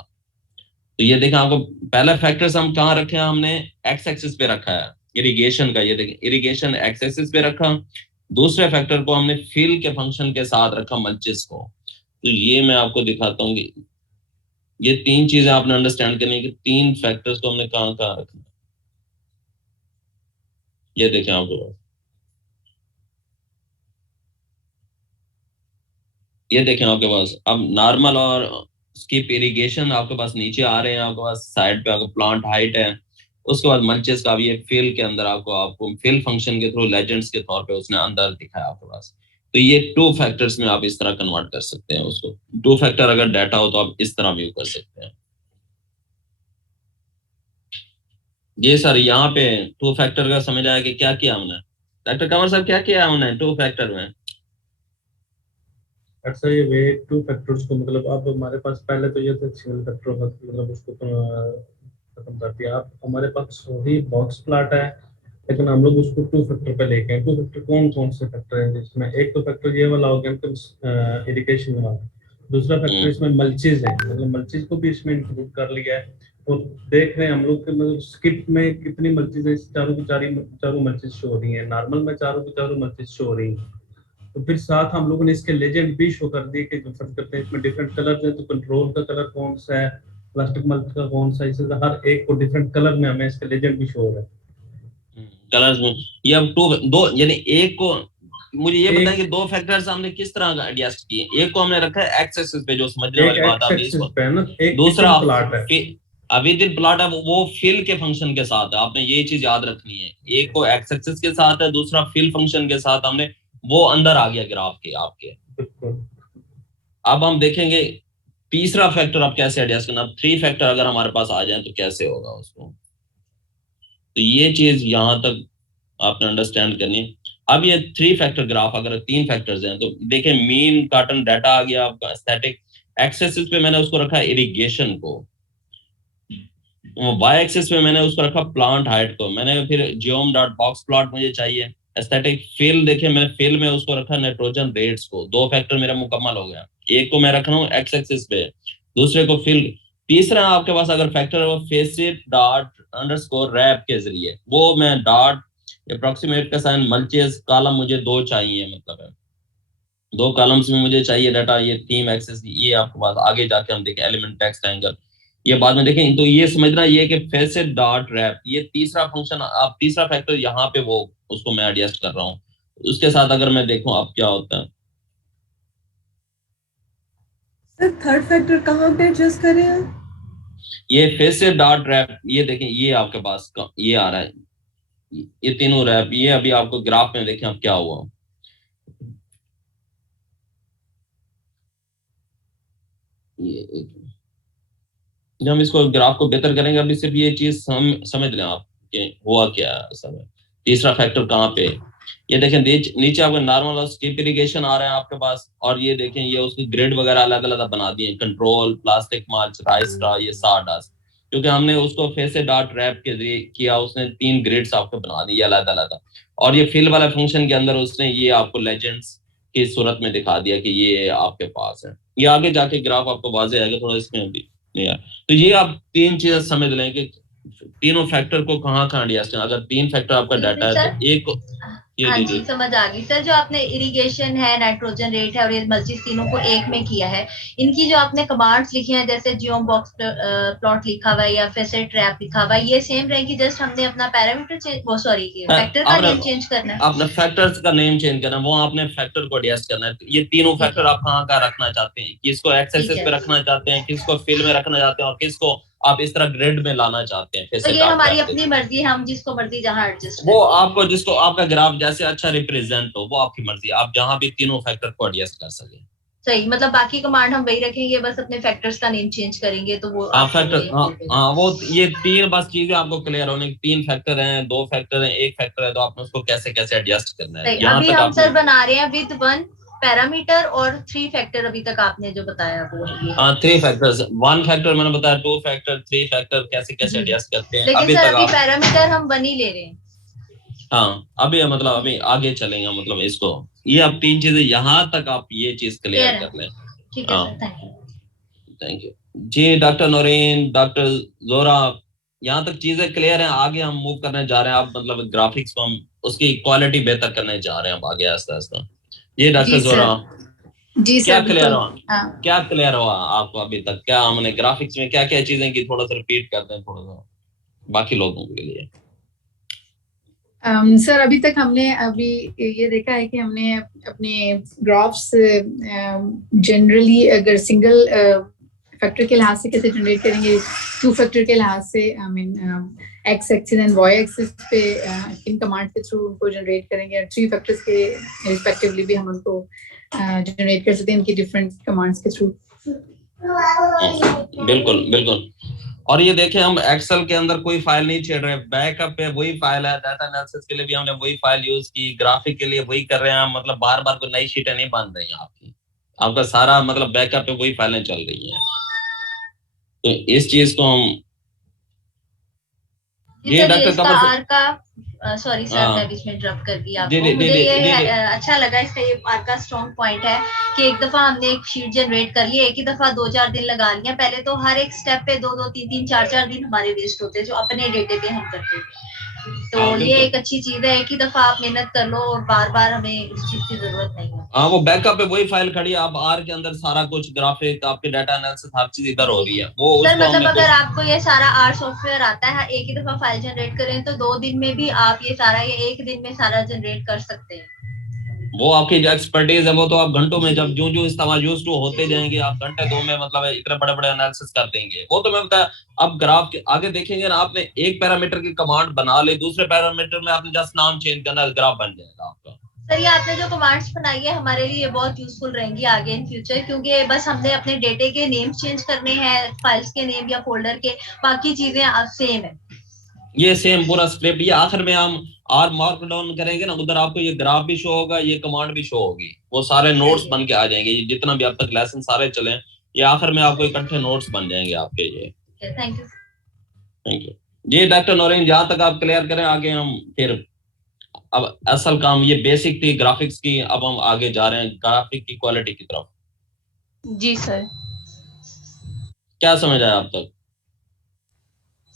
तो ये देखें आपको पहला फैक्टर्स हम कहाँ रखे हैं, हमने एक्स एक्सिस पे रखा है इरिगेशन का। ये देखें इरिगेशन एक्स एक्सिस पे रखा। दूसरे फैक्टर को हमने फिल के फंक्शन के साथ रखा मल्चेस को। तो ये मैं आपको दिखाता हूँ, ये 3 चीजें आपने अंडरस्टैंड करनी है कि 3 फैक्टर्स को हमने कहाँ कहाँ रखना है। ये देखें आपको, ये देखें आपके पास अब नॉर्मल और स्किप इरिगेशन आपके पास नीचे आ रहे हैं, आपके पास साइड पे आपको प्लांट हाइट है। उसके बाद मल्चेस का भी ये फिल के अंदर आपको फिल फंक्शन के थ्रू लेजेंड्स के तौर पे उसने अंदर दिखाया आपके पास। तो ये 2 फैक्टर्स में आप इस तरह कन्वर्ट कर सकते हैं उसको। 2 फैक्टर अगर डाटा हो तो आप इस तरह व्यू कर सकते हैं। ये सर यहाँ पे 2 फैक्टर का समझ आया कि क्या किया हमने? डॉक्टर कंवर साहब क्या किया हमने 2 फैक्टर में? अच्छा, ये वे 2 फैक्टर्स को मतलब अब हमारे पास पहले तो ये था सिंगल फैक्टर मतलब उसको खत्म कर दिया। अब हमारे पास वही बॉक्स प्लॉट है, लेकिन हम लोग उसको 2 फैक्टर पे लेके हैं। 2 फैक्टर कौन कौन से फैक्टर हैं जिसमें एक तो फैक्टर ये वाला हो गया इरिगेशन वाला। दूसरा फैक्टर इसमें मल्चीज है, मतलब मल्चीज को भी इसमें इंक्लूड कर लिया है। और देख रहे हैं हम लोग के मतलब स्किप में कितनी मल्चीज है, चारों मल्चीज शो हो रही है। नॉर्मल में चारों मल्चीज शो हो रही है। तो फिर साथ हम लोगों ने इसके लेजेंड भी शो कर दिए कि जो फर्क करते हैं इसमें डिफरेंट कलर है। तो कंट्रोल का कलर कौन सा है, प्लास्टिक मल्च का कौन सा, इसे हर एक को डिफरेंट कलर में हमें इसके लेजेंड भी शो हो रहा है कलर्स में। ये अब दो यानी एक को मुझे ये बताएं कि 2 फैक्टर्स हमने किस तरह एडजस्ट किए। एक को हमने रखा है एक्स एक्सिस पे, जो समझने वाली बात आपने इसको पे ना, एक दूसरा प्लॉट है अभी दिन प्लॉट है वो फिल के फंक्शन के साथ है। आपने ये चीज याद रखनी है, एक को एक्स एक्सिस के साथ है, दूसरा फिल फंक्शन के साथ हमने वो अंदर आ गया ग्राफ के आपके। अब हम देखेंगे तीसरा फैक्टर आप कैसे एडजस्ट करना। 3 फैक्टर अगर हमारे पास आ जाए तो कैसे होगा उसको। तो ये चीज यहां तक आपने अंडरस्टैंड करनी है। अब ये 3 फैक्टर ग्राफ, अगर 3 फैक्टर्स हैं तो देखें मीन कॉटन डाटा आ गया आपका एस्थेटिक। एक्स एक्सिस पे मैंने उसको रखा इरिगेशन को, वाई एक्सिस पे मैंने उसको रखा प्लांट हाइट को। मैंने फिर geom.boxplot मुझे चाहिए एस्थेटिक। फिल देखे मैंने फिल में उसको रखा नाइट्रोजन रेट्स को। 2 फैक्टर मेरा मुकम्मल हो गया। एक को मैं रख रहा हूँ एक्स एक्सिस पे, दूसरे को फिल। तीसरा आपके पास अगर फैक्टर है वो facet._wrap के जरिए, वो मैं डॉट अप्रोक्सीमेट का साइन मल्चेस कॉलम मुझे 2 चाहिए, मतलब है 2 कॉलम्स में मुझे चाहिए डाटा। ये थीम एक्सेस, ये आपके पास आगे जाके हम देखें एलिमेंट टेक्स्ट एंगल, ये बाद में देखें। तो ये समझना ये कि facet.wrap ये तीसरा फंक्शन, आप तीसरा फैक्टर यहाँ पे वो उसको मैं एडजस्ट कर रहा हूँ। उसके साथ अगर मैं देखूं अब क्या होता है। सर थर्ड फैक्टर कहाँ पे एडजस्ट करें आप? ये facet.wrap, ये देखें ये आपके पास ये आ रहा है, ये तीनों रैप। ये अभी आपको ग्राफ में देखें अब क्या हुआ। ये हम इसको ग्राफ को बेहतर करेंगे। अभी सिर्फ ये चीज समझ लें आप कि हुआ क्या है असल में। तीसरा फैक्टर कहाँ पे, ये देखें नीचे आपका नॉर्मल और स्किप इरिगेशन आ रहे हैं आपके पास। और ये देखें ये उसकी ग्रेड वगैरह अलग अलग बना दिए, control, plastic mulch, rice straw, ये सारडस्ट। क्योंकि हमने उसको facet.wrap के जरिए किया, उसने 3 ग्रेड्स आपको बना दी अलग अलग। और ये फिल वाला फंक्शन के अंदर उसने ये आपको लेजेंड्स की सूरत में दिखा दिया कि ये आपके पास है। ये आगे जाके ग्राफ आपको वाजे आएगा, थोड़ा इसमें अभी नहीं आया। तो ये आप 3 चीजें समझ लें कि तीनों फैक्टर को कहाँ एडजस्ट करना। अगर 3 फैक्टर आपका डाटा है तो एक हाँ जी, समझ आ गई सर। जो आपने इरिगेशन है, नाइट्रोजन रेट है और ये मल्चीज तीनों को एक में किया है, इनकी जो आपने कमांड्स लिखी हैं जैसे जियोम बॉक्स प्लॉट लिखा हुआ है या फेसेट ट्रैप लिखा हुआ है, ये सेम रहेगी, जस्ट हमने अपना पैरामीटर चेंज, वो सॉरी फैक्टर का नेम चेंज करना है। आपने फैक्टर्स का नेम चेंज करना है, वो आपने फैक्टर को एडजस्ट करना है। ये तीनों फैक्टर आप कहाँ का रखना चाहते हैं, किसको एक्स एक्सिस पे रखना चाहते हैं, किसको फिल में रखना चाहते हैं और किसको आप इस तरह ग्रिड में लाना चाहते हैं। तो ये हमारी अपनी मर्जी, हम जिसको मर्जी जहां एडजस्ट, वो आपको जिसको आपका ग्राफ जैसे अच्छा रिप्रेजेंट हो वो आपकी मर्जी, आप जहां भी तीनों फैक्टर को एडजस्ट कर सके। सही, मतलब बाकी कमांड हम वही रखेंगे, बस अपने फैक्टर्स का नेम चेंज करेंगे तो वो फैक्टर वो ये तीन बस चीजें आपको क्लियर होने, तीन फैक्टर हैं, दो फैक्टर हैं, एक फैक्टर है, तो आपने उसको कैसे कैसे एडजस्ट करना है। अभी हम सर बना रहे हैं विद 1 पैरामीटर और 3 फैक्टर, अभी तक आपने जो बताया वो है। हाँ 3 फैक्टर्स, 1 फैक्टर मैंने बताया, 2 फैक्टर, 3 फैक्टर कैसे कैसे एडजस्ट करते हैं। लेकिन सर अभी पैरामीटर हम 1 ही ले रहे हैं। हाँ अभी मतलब अभी आगे चलेंगे, मतलब इसको ये अब 3 चीजें यहाँ तक आप ये चीज क्लियर कर लें। ठीक है सर, थैंक यू जी। डॉक्टर नौरीन, डॉक्टर जोरा, यहाँ तक चीजें क्लियर हैं। आगे हम मूव करने जा रहे हैं, अब मतलब ग्राफिक्स को हम उसकी क्वालिटी बेहतर करने जा रहे हैं अब आगे आस्ते आस्ते। ये डॉक्टर जोरा जी क्या सर, क्लियर हुआ, क्या क्लियर हुआ आपको अभी तक? क्या हमने ग्राफिक्स में क्या क्या चीजें की, थोड़ा सा रिपीट करते हैं थोड़ा सा बाकी लोगों के लिए। सर अभी तक हमने अभी ये देखा है कि हमने अपने ग्राफ्स जनरली अगर सिंगल फैक्टर के लिहाज से कैसे जनरेट करेंगे, 2 फैक्टर के लिहाज से I mean X axis and Y axis पे इन कमांड के थ्रू उनको जनरेट करेंगे, और 3 फैक्टर्स के रिस्पेक्टिवली भी हम उनको जनरेट कर सकते हैं इनकी डिफरेंट कमांड्स के थ्रू। बिल्कुल बिल्कुल। और ये देखें हम एक्सेल के अंदर कोई फाइल नहीं छेड़ रहे, बैकअप पे वही फाइल है, डाटा एनालिसिस के लिए भी हमने वही फाइल यूज की, ग्राफिक के लिए वही कर रहे हैं, मतलब बार बार कोई नई शीटें नहीं बन रही हैं आपकी, आपका सारा मतलब बैकअप पे वही फाइलें चल रही हैं। तो इस चीज को हम ये डॉक्टर कमर का सॉरी सर मैं बीच में इंटरप्ट कर दी आपको। मुझे ये अच्छा लगा, इसका ये आपका स्ट्रॉन्ग पॉइंट है कि एक दफा हमने एक शीट जनरेट कर ली, एक ही दफा 2-4 दिन लगा लिया। पहले तो हर एक स्टेप पे 2-2 3-3 4-4 दिन हमारे वेस्ट होते जो अपने डेटे पे हम करते थे। तो ये एक अच्छी चीज है, एक ही दफा आप मेहनत कर लो और बार बार हमें इस चीज की जरूरत नहीं है। हाँ वो बैकअप पे वही फाइल खड़ी है, आप आर के अंदर सारा कुछ ग्राफिक आपके डाटा एनालिसिस हर चीज इधर हो रही है। वो सर मतलब अगर आपको ये सारा आर सॉफ्टवेयर आता है, एक ही दफा फाइल जनरेट करें तो 2 दिन में भी आप ये सारा, ये 1 दिन में सारा जनरेट कर सकते हैं। वो आपकी जो एक्सपर्टीज है वो तो आप घंटों में, जब जो जो इस्तेमाल यूज टू होते जाएंगे आप घंटे 2 में मतलब इतने बड़े बड़े एनालिसिस कर देंगे। वो तो मैं बताया, अब ग्राफ के आगे देखेंगे ना, आपने एक पैरामीटर की कमांड बना ले, दूसरे पैरामीटर में आपने जस्ट नाम चेंज करना, ग्राफ बन जाएगा आपका। सर ये आपने जो कमांड्स बनाई है हमारे लिए बहुत यूजफुल रहेंगी आगे इन फ्यूचर, क्योंकि बस हमने अपने डेटे के नेम चेंज करने हैं, फाइल्स के नेम या फोल्डर के, बाकी चीजें सेम है। ये सेम पूरा स्क्रिप्ट, ये आखिर में हम आर मार्क डाउन करेंगे ना, उधर आपको ये ग्राफ भी शो होगा, ये कमांड भी शो होगी, वो सारे नोट्स बन के आ जाएंगे। ये जितना भी अब तक लेसन सारे चले, ये आखिर में आपको इकट्ठे नोट्स बन जाएंगे आपके। ये थैंक यू जी। डॉक्टर नौरीन जहां तक आप क्लियर करें, आगे हम फिर अब असल काम ये बेसिक थी ग्राफिक्स की, अब हम आगे जा रहे हैं ग्राफिक की क्वालिटी की तरफ। जी सर। क्या समझ आया आप तक?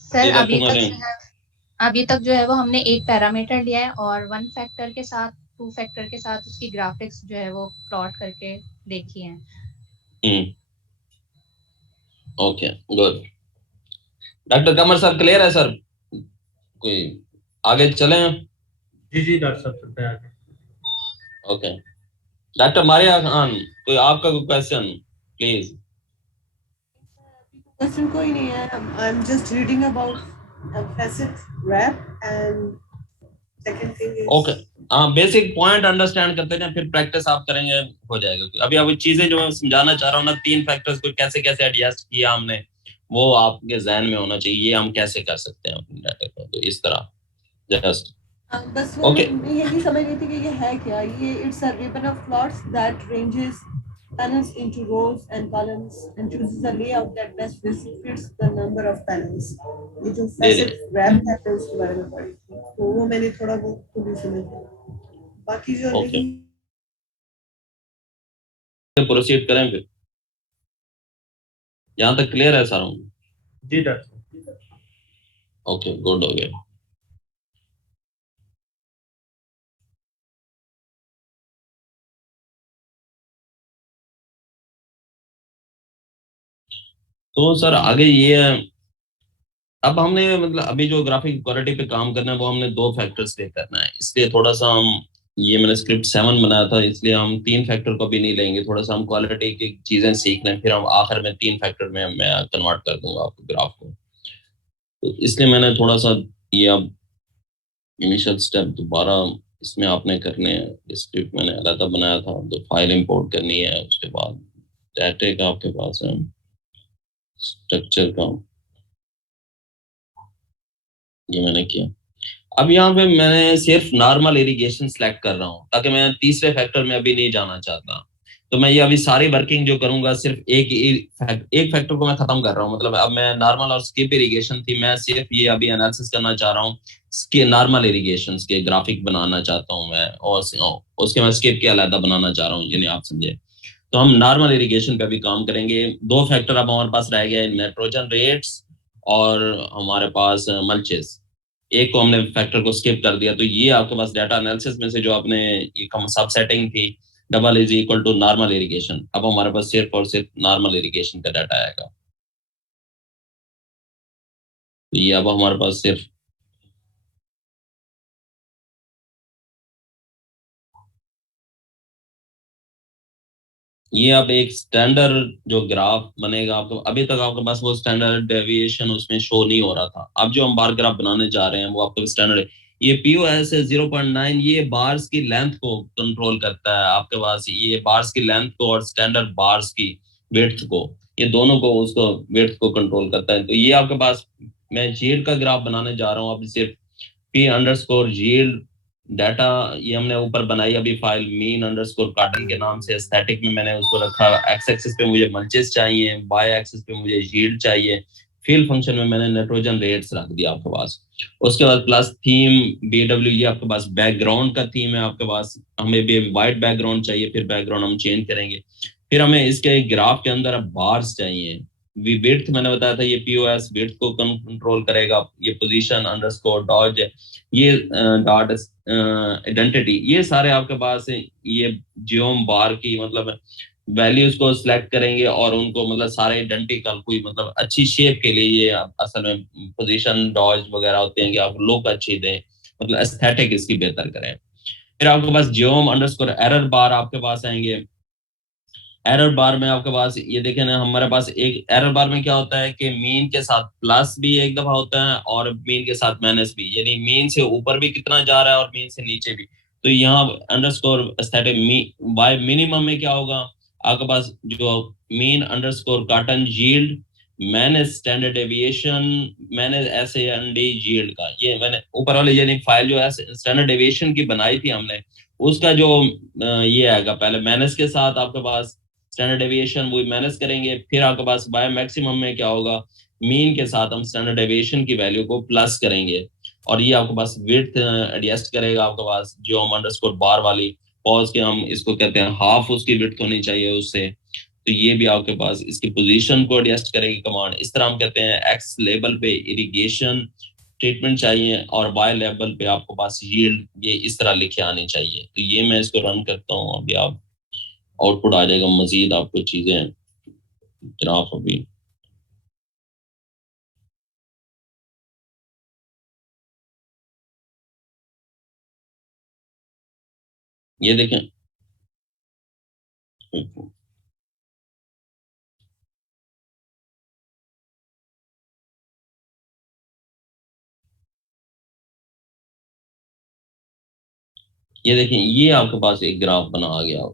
सर अभी तक जो है वो हमने एक पैरामीटर लिया है और 1 फैक्टर के साथ 2 फैक्टर के साथ उसकी ग्राफिक्स जो है वो प्लॉट करके देखी है। Okay good. डॉक्टर कमर साहब क्लियर है सर? कोई आगे चले? जी डॉक्टर साहब चलते हैं आगे। ओके डॉक्टर मारिया खान, कोई आपका कोई क्वेश्चन प्लीज? क्वेश्चन कोई नहीं है, I am just reading about facet wrap and second thing is okay हाँ बेसिक पॉइंट अंडरस्टैंड करते हैं, फिर प्रैक्टिस आप करेंगे हो जाएगा। अभी अभी चीजें जो मैं समझाना चाह रहा हूँ ना, 3 फैक्टर्स को कैसे कैसे एडजस्ट किया हमने, वो आपके जहन में होना चाहिए, ये हम कैसे कर सकते हैं अपने डाटा को। तो इस तरह जस्ट बस मैं यही समझ रही थी कि ये है क्या। ये it's a ribbon of plots that ranges panels into rows and columns and chooses a layout that best fits the number of panels. ये जो facet wrap है उसके बारे में पढ़ी थी, तो वो मैंने थोड़ा बहुत खुद ही समझ लिया। बाकी जो नहीं प्रोसीड करें फिर, यहाँ तक क्लियर है सारा? जी डॉक्टर। ओके गुड हो गया। तो सर आगे ये अब हमने मतलब अभी जो ग्राफिक क्वालिटी पे काम करना है वो हमने 2 फैक्टर्स पे करना है, इसलिए थोड़ा सा हम ये मैंने स्क्रिप्ट 7 बनाया था, इसलिए हम 3 फैक्टर को भी नहीं लेंगे, थोड़ा सा हम क्वालिटी की चीजें सीख लें, फिर हम आखिर में 3 फैक्टर में मैं कन्वर्ट कर दूंगा आपको ग्राफ को। तो इसलिए मैंने थोड़ा सा ये अब इनिशियल स्टेप दोबारा इसमें आपने करने हैं। स्क्रिप्ट मैंने अलग बनाया था, तो फाइल इंपोर्ट करनी है, उसके बाद डाटा का आपके पास है, स्ट्रक्चर का ये मैंने किया। अब यहाँ पे मैंने सिर्फ नॉर्मल इरिगेशन सेलेक्ट कर रहा हूँ, ताकि मैं तीसरे फैक्टर में अभी नहीं जाना चाहता। तो मैं ये अभी सारी वर्किंग जो करूंगा सिर्फ एक फैक्टर को मैं खत्म कर रहा हूँ। मतलब अब मैं नॉर्मल और स्किप इरिगेशन थी, मैं सिर्फ ये अभी एनालिसिस करना चाह रहा हूँ कि नॉर्मल इरिगेशन के ग्राफिक बनाना चाहता हूँ मैं, और उसके मैं स्किप के अलग बनाना चाह रहा हूँ, यानी आप समझे। तो हम नॉर्मल इरिगेशन पे भी काम करेंगे। 2 फैक्टर अब हमारे पास रह गए, नाइट्रोजन रेट्स और हमारे पास मल्चेस। एक को हमने फैक्टर को स्किप कर दिया। तो ये आपके पास डाटा एनालिसिस में से जो आपने ये सब सेटिंग थी, double is equal to normal irrigation, अब हमारे पास सिर्फ और सिर्फ नॉर्मल इरिगेशन का डाटा आएगा। तो ये अब हमारे पास सिर्फ ये अब एक स्टैंडर्ड जो ग्राफ बनेगा आपको, अभी तक आपके पास वो स्टैंडर्ड डेविएशन उसमें शो नहीं हो रहा था। अब जो हम बार ग्राफ बनाने जा रहे हैं वो आपका स्टैंडर्ड है। ये पीओएस 0.9 ये बार्स की लेंथ को कंट्रोल करता है आपके पास, ये बार्स की लेंथ को और स्टैंडर्ड बार्स की विड्थ को, ये दोनों को उसको विड्थ को कंट्रोल करता है। तो ये आपके पास मैं यील्ड का ग्राफ बनाने जा रहा हूँ। अब सिर्फ p_yield डाटा ये हमने ऊपर बनाई अभी फाइल mean_cotton के नाम से। एस्थेटिक में मैंने उसको रखा, एक्स एक्सिस पे मुझे मल्चेस चाहिए, वाई एक्सिस पे मुझे यील्ड चाहिए, फिल फंक्शन में मैंने नाइट्रोजन रेट्स रख दिया आपके पास। उसके बाद प्लस थीम BW, ये आपके पास बैकग्राउंड का थीम है आपके पास, हमें भी वाइट बैकग्राउंड चाहिए, फिर बैकग्राउंड हम चेंज करेंगे। फिर हमें इसके ग्राफ के अंदर अब बार्स चाहिए। विड्थ मैंने बताया था, ये पीओएस विड्थ को कंट्रोल करेगा। ये पोजीशन अंडरस्कोर डॉज, ये डॉट आइडेंटिटी, ये सारे आपके पास है। ये जियोम बार की मतलब वैल्यूज को सिलेक्ट करेंगे और उनको मतलब सारे आइडेंटिकल कोई मतलब अच्छी शेप के लिए ये असल में पोजीशन डॉज वगैरह होते हैं कि आप लुक अच्छी दें, मतलब एस्थेटिक इसकी बेहतर करें। फिर आपके पास जियोम अंडरस्कोर एरर बार आपके पास आएंगे। एरर बार में आपके पास ये देखें ना, हमारे पास एक एरर बार में क्या होता है कि मीन के साथ प्लस भी एक दफा होता है और मीन के साथ माइनस भी, यानी मीन से ऊपर भी कितना जा रहा है और मीन से नीचे भी। तो यहाँ अंडरस्कोर एस्थेटिक बाय मिनिमम में क्या होगा आपके पास, जो मीन अंडरस्कोर कॉटन यील्ड मैंने स्टैंडर्ड डेविएशन मैंने SAND यील्ड का, ये मैंने ऊपर वाले यानी फाइल जो है स्टैंडर्ड डेविएशन की बनाई थी हमने, उसका जो ये आएगा पहले माइनस के साथ आपके पास स्टैंडर्ड डेविएशन वो मैनेज करेंगे। फिर आपके पास बाय मैक्सिमम में क्या होगा, मीन के साथ हम स्टैंडर्ड डेविएशन की वैल्यू को प्लस करेंगे और ये आपके पास विड्थ एडजस्ट करेगा आपके पास जो हम अंडरस्कोर बार वाली पॉज के हम इसको कहते हैं हाफ उसकी विड्थ होनी चाहिए उससे। तो ये भी आपके पास इसकी पोजीशन को एडजस्ट करेगी कमांड। इस तरह हम कहते हैं एक्स लेवल पे इरिगेशन ट्रीटमेंट चाहिए और वाई लेवल पे आपको पास यील्ड ये इस तरह लिखे आनी चाहिए। तो ये मैं इसको रन करता हूँ, अभी आप आउटपुट आ जाएगा। मजीद आपको चीजें ग्राफ अभी ये देखें, ये देखें, ये आपके पास एक ग्राफ बना आ गया।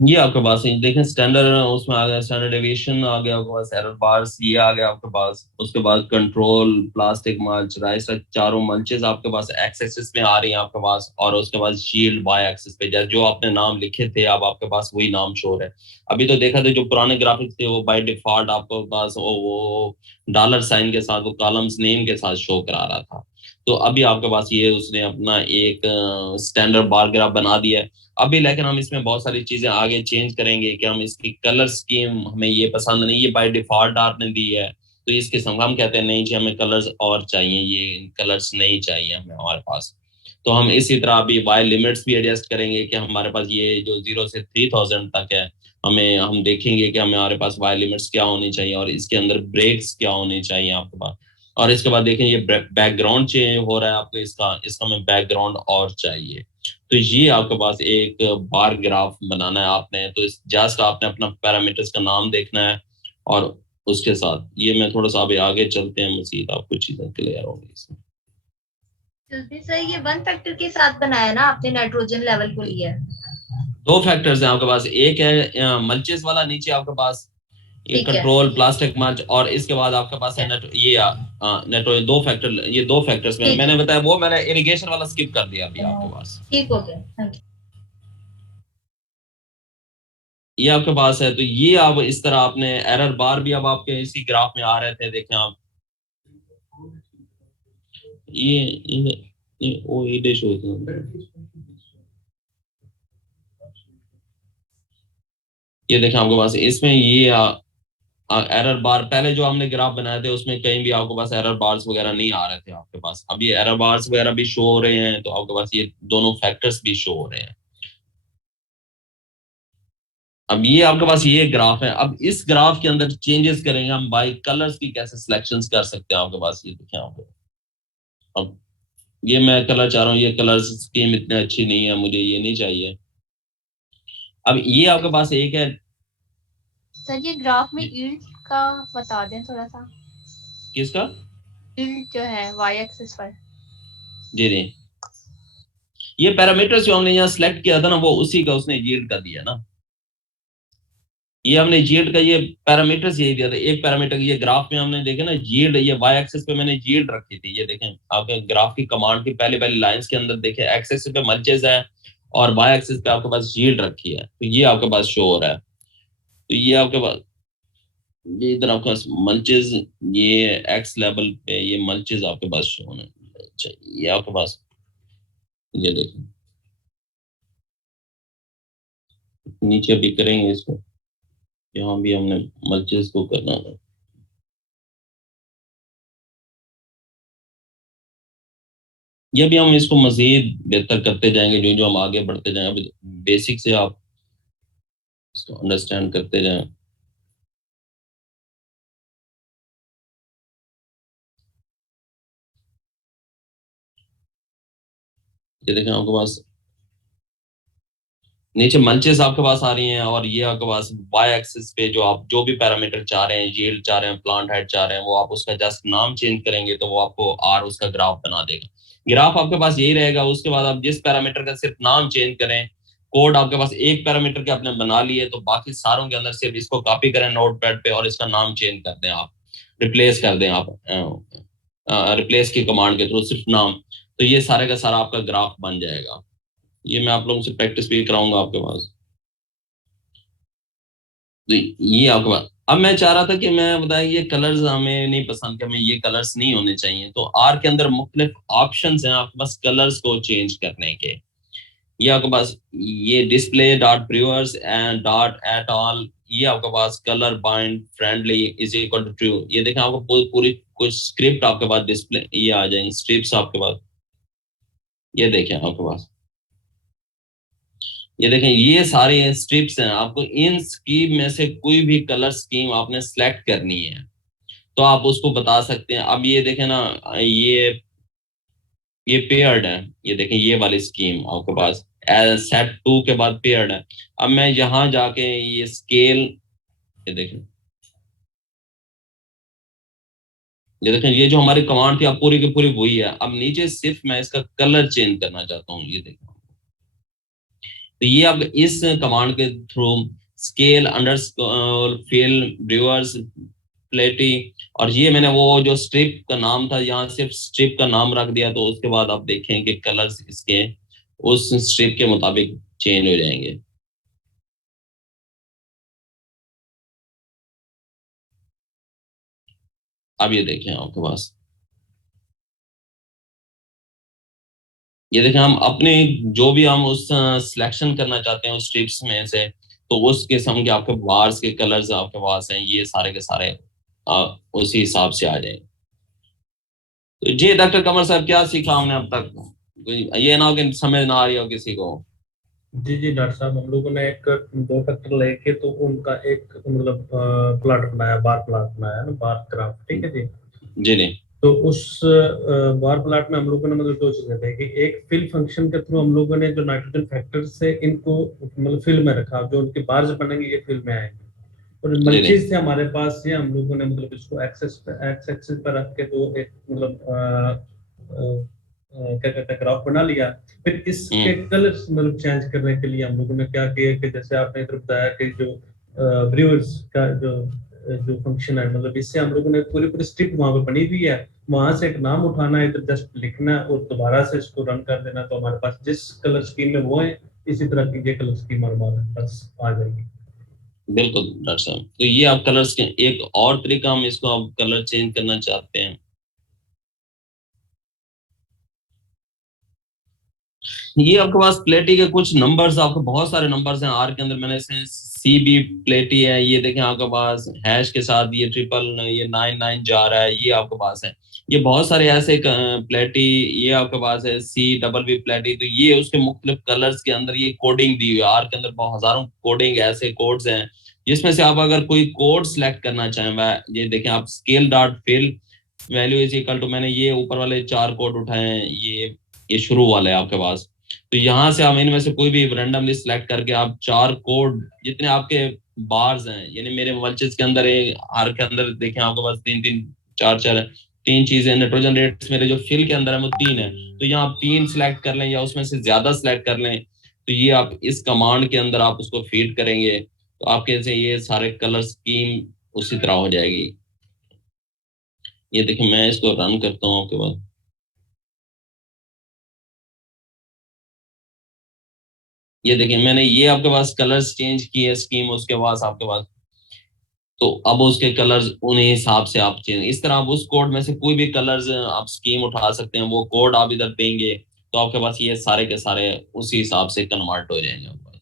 ये आपके पास देखें स्टैंडर्ड उसमें आ गया, स्टैंडर्ड डेविएशन आ गया आपके पास, एरर बार्स ये आ गया आपके पास। उसके बाद कंट्रोल प्लास्टिक मल्च राइस, चारों मल्चेस आपके पास एक्स एक्सिस में आ रही हैं आपके पास, और उसके बाद शील्ड वाई एक्सिस पे जो आपने नाम लिखे थे अब आपके पास वही नाम शो है। अभी तो देखा था जो पुराने ग्राफिक्स थे वो बाय डिफॉल्ट आपके पास वो डॉलर साइन के साथ वो कॉलम्स नेम के साथ शो करा रहा था। तो अभी आपके पास ये उसने अपना एक स्टैंडर्ड बार ग्राफ बना दिया है अभी, लेकिन हम इसमें बहुत सारी चीजें आगे चेंज करेंगे कि हम इसकी कलर स्कीम हमें ये पसंद नहीं, ये बाय डिफॉल्ट आपने दी है तो इसके संग हम कहते हैं नहीं जी हमें कलर्स और चाहिए, ये कलर्स नहीं चाहिए हमें हमारे पास। तो हम इसी तरह अभी वाई लिमिट्स भी एडजस्ट करेंगे कि हमारे पास ये जो 0 से 3000 तक है, हम देखेंगे कि हमारे पास वाई लिमिट्स क्या होनी चाहिए और इसके अंदर ब्रेक्स क्या होने चाहिए आपके पास। और इसके बाद देखें ये बैकग्राउंड चेंज हो रहा है आपको, इसका हमें बैकग्राउंड और चाहिए। तो ये आपके पास एक बार ग्राफ बनाना है आपने, तो जस्ट आपने अपना पैरामीटर्स का नाम देखना है और उसके साथ ये मैं थोड़ा सा अभी आगे चलते हैं, मजीद आपको चीजें क्लियर होंगी इसमें। सर ये 1 फैक्टर के साथ बनाया ना आपने, नाइट्रोजन लेवल को लिया है? 2 फैक्टर्स हैं आपके पास, एक है मल्चेस वाला नीचे आपके पास, ये कंट्रोल प्लास्टिक मल्च, और इसके बाद आपके पास है नेट्रोजन। 2 फैक्टर, ये 2 फैक्टर्स में मैंने बताया, वो मैंने इरिगेशन वाला स्किप कर दिया अभी आपके पास। ठीक हो गया, थैंक यू। ये आपके पास है, तो ये आप इस तरह आपने एरर बार भी अब आपके इसी ग्राफ में आ रहे थे, देखें आप ये ओ ये डेश होते हैं, ये देखें आपके पास इसमें ये एरर बार, पहले जो हमने ग्राफ बनाए थे उसमें कहीं भी आपके पास एरर बार्स वगैरह नहीं आ रहे थे आपके पास। अब ये एरर बार्स वगैरह भी शो हो रहे हैं, तो आपके पास ये दोनों फैक्टर्स भी शो हो रहे हैं। अब ये आपके पास ये ग्राफ है, अब इस ग्राफ के अंदर चेंजेस करेंगे हम बाय कलर्स की कैसे सिलेक्शंस कर सकते हैं आपके पास। ये देखें आपको, अब ये मैं कलर चाह रहा हूँ, ये कलर स्कीम इतनी अच्छी नहीं है, मुझे ये नहीं चाहिए। अब ये आपके पास एक है सर, ये ग्राफ में यील्ड का बता दें थोड़ा सा। किसका? यील्ड जो है वाई एक्सिस पर। जी जी, ये पैरामीटर्स जो हमने यहाँ सिलेक्ट किया था ना, वो उसी का उसने यील्ड का दिया ना। ये हमने यील्ड का ये पैरामीटर्स यही दिया था, एक पैरामीटर ये ग्राफ में हमने देखे ना यील्ड, ये वाई एक्सिस पे मैंने यील्ड रखी थी। ये देखें आपके ग्राफ की कमांड की पहले पहले लाइंस के अंदर देखें, एक्स एक्सिस पे मल्चेस है और वाई एक्सिस पे आपके पास यील्ड रखी है, तो ये आपके पास शो हो रहा है। तो ये आपके पास ये इधर आपके पास मल्चेस, ये एक्स लेवल पे ये मल्चेस आपके पास शो होने चाहिए। ये आपके पास ये देखें, नीचे भी करेंगे इसको, यहाँ भी हमने मल्चेस को करना है। ये भी हम इसको मजीद बेहतर करते जाएंगे जो जो हम आगे बढ़ते जाएंगे। अभी बेसिक से आप इसको अंडरस्टैंड करते जाएं। ये देखें आपके पास नीचे मंचेस आपके पास आ रही हैं, और ये आपके पास वाई एक्सिस पे जो आप जो भी पैरामीटर चाह रहे हैं, यील्ड चाह रहे हैं, प्लांट हाइट चाह रहे हैं, वो आप उसका जस्ट नाम चेंज करेंगे तो वो आपको आर उसका ग्राफ बना देगा। ग्राफ आपके पास यही रहेगा। उसके बाद आप जिस पैरामीटर का सिर्फ नाम चेंज करें, कोड आपके पास एक पैरामीटर के आपने बना लिए, तो बाकी सारों के अंदर सिर्फ इसको कॉपी करें नोट पैड पे और इसका नाम चेंज कर दें, आप रिप्लेस कर दें, आप रिप्लेस की कमांड के थ्रू सिर्फ नाम, तो ये सारे का सारा आपका ग्राफ बन जाएगा। ये मैं आप लोगों से प्रैक्टिस भी कराऊंगा आपके पास। तो ये आपके पास, अब मैं चाह रहा था कि मैं बताया ये कलर्स हमें नहीं पसंद, कि हमें ये कलर्स नहीं होने चाहिए, तो आर के अंदर मुख्तलिफ ऑप्शंस हैं आपके पास कलर्स को चेंज करने के। ये आपके पास ये display dot brewers and dot at all, ये आपके पास colour blind friendly is equal to true. ये देखें आपको पूरी कुछ स्क्रिप्ट आपके पास डिस्प्ले ये आ जाएंगे, स्ट्रिप्स आपके पास, ये देखें आपके पास, ये देखें ये सारे स्ट्रिप्स हैं। आपको इन स्कीम में से कोई भी कलर स्कीम आपने सेलेक्ट करनी है तो आप उसको बता सकते हैं। अब ये देखें ना, ये पेयर्ड है, ये देखें ये वाली स्कीम आपके पास सेट 2 के बाद पेयर्ड है। अब मैं यहाँ जाके ये स्केल, ये देखें, ये देखें ये जो हमारी कमांड थी अब पूरी की पूरी वही है। अब नीचे सिर्फ मैं इसका कलर चेंज करना चाहता हूँ, ये देखें। तो ये अब इस कमांड के through scale underscore fill brewers palette, और ये मैंने वो जो स्ट्रिप का नाम था यहाँ सिर्फ स्ट्रिप का नाम रख दिया, तो उसके बाद आप देखें कि कलर्स इसके उस स्ट्रिप के मुताबिक चेंज हो जाएंगे। अब ये देखें आपके पास, ये देखें हम अपने जो भी हम उस सिलेक्शन करना चाहते हैं उस स्ट्रिप्स में से, तो उस किस्म के आपके बार्स के कलर्स आपके पास हैं, ये सारे के सारे उसी हिसाब से आ जाएंगे। तो जी डॉक्टर कमर साहब, क्या सीखा हमने अब तक? ये ना हो कि समझ ना आ रही हो किसी को। जी जी डॉक्टर साहब, हम लोगों ने एक 2 फैक्टर लेके तो उनका एक मतलब प्लॉट बनाया, बार प्लॉट बनाया ना, बार ग्राफ, ठीक है जी। जी नहीं। तो उस बार प्लॉट में हम लोगों ने मतलब 2 चीजें थी कि एक फिल फंक्शन के थ्रू हम लोगों ने जो नाइट्रोजन फैक्टर से इनको मतलब फिल में रखा, जो उनके बार्स बनेंगे ये फिल में आएंगे। और जी नहीं। मल्चीज थे हमारे पास, ये हम लोगों ने मतलब इसको एक्स एक्सिस पर रख के तो एक मतलब क्या कहते हैं ग्राफ बना लिया। फिर इसके कलर्स मतलब चेंज करने के लिए हम लोगों ने क्या किया कि जैसे आपने इधर बताया कि जो ब्रूअर्स का जो जो फंक्शन है, मतलब इससे हम लोगों ने पूरी पूरी स्ट्रिप वहां पे बनी हुई है, वहां से एक नाम उठाना है, इधर जस्ट लिखना है और दोबारा से इसको रन कर देना, तो हमारे पास जिस कलर स्कीम में वो है इसी तरह की ये कलर स्कीम हमारे पास आ जाएगी। बिल्कुल डॉक्टर साहब, तो ये आप कलर्स के एक और तरीका हम इसको आप कलर चेंज करना चाहते हैं। ये आपके पास प्लेटी के कुछ नंबर्स, आपको बहुत सारे नंबर्स हैं आर के अंदर, मैंने इसमें सी बी प्लेटी है, ये देखें आपके पास हैश के साथ ये ट्रिपल ये 99 जा रहा है, ये आपके पास है। ये बहुत सारे ऐसे प्लेटी, ये आपके पास है सी डबल बी प्लेटी, तो ये उसके मुख्तलिफ कलर्स के अंदर ये कोडिंग दी हुई है। आर के अंदर बहुत हजारों कोडिंग ऐसे कोड्स हैं, जिसमें से आप अगर कोई कोड सिलेक्ट करना चाहें, ये देखें आप scale dot fill value is equal to, मैंने ये ऊपर वाले 4 कोड उठाए हैं, ये शुरू वाले आपके पास। तो यहाँ से आप इनमें से कोई भी रैंडमली सिलेक्ट करके आप 4 कोड जितने आपके बार्स हैं, यानी मेरे मल्चेस के अंदर आर के अंदर देखें आपके पास 3 3 4 4 है, 3 चीजें नाइट्रोजन रेट्स मेरे जो फिल के अंदर है वो 3 है, तो यहाँ आप 3 सिलेक्ट कर लें या उसमें से ज्यादा सिलेक्ट कर लें, तो ये आप इस कमांड के अंदर आप उसको फीड करेंगे तो आपके से ये सारे कलर स्कीम उसी तरह हो जाएगी। ये देखिए मैं इसको रन करता हूँ आपके पास, ये देखिए मैंने ये आपके पास कलर्स चेंज किए स्कीम, उसके बाद आपके पास तो अब उसके कलर्स उन्हीं हिसाब से आप चेंज, इस तरह आप उस कोड में से कोई भी कलर्स आप स्कीम उठा सकते हैं, वो कोड आप इधर देंगे तो आपके पास ये सारे के सारे उसी हिसाब से कन्वर्ट हो जाएंगे आपके पास।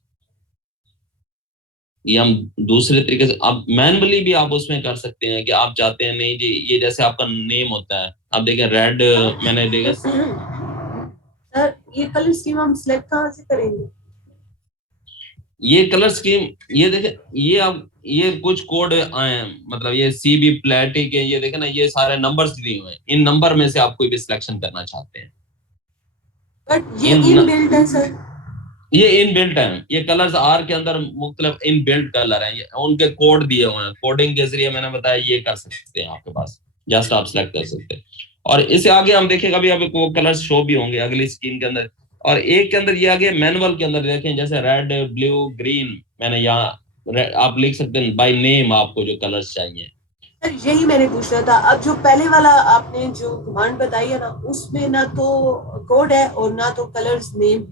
ये हम दूसरे तरीके से आप मैनुअली भी आप उसमें कर सकते हैं कि आप चाहते हैं नहीं जी, ये जैसे आपका नेम होता है, आप देखें रेड, मैंने देखा सर ये कलर स्कीम हम सिलेक्ट कहाँ से करेंगे? ये कलर स्कीम, ये देखें ये आप ये कुछ कोड आए हैं, मतलब ये सी बी प्लेटी के, ये देखें ना ये सारे नंबर्स दिए हुए हैं, इन नंबर में से आप कोई भी सिलेक्शन करना चाहते हैं। बट ये इन इनबिल्ट है सर। ये इन बिल्ट है, ये कलर्स आर के अंदर मुख्तलिफ इन बिल्ट कलर हैं, ये उनके कोड दिए हुए हैं, कोडिंग के जरिए मैंने बताया ये कर सकते हैं आपके पास, जस्ट आप सिलेक्ट कर सकते हैं। और इससे आगे हम देखेंगे अभी अभी वो कलर्स शो भी होंगे अगली स्क्रीन के अंदर। और एक के अंदर ये आगे मैनुअल के अंदर देखें, जैसे रेड ब्लू ग्रीन, मैंने यहाँ आप लिख सकते हैं बाय नेम आपको जो कलर्स चाहिए। सर यही मैंने पूछना था, अब जो पहले वाला आपने जो कमांड बताई है ना, उसमें ना तो कोड है और ना तो कलर्स नेम,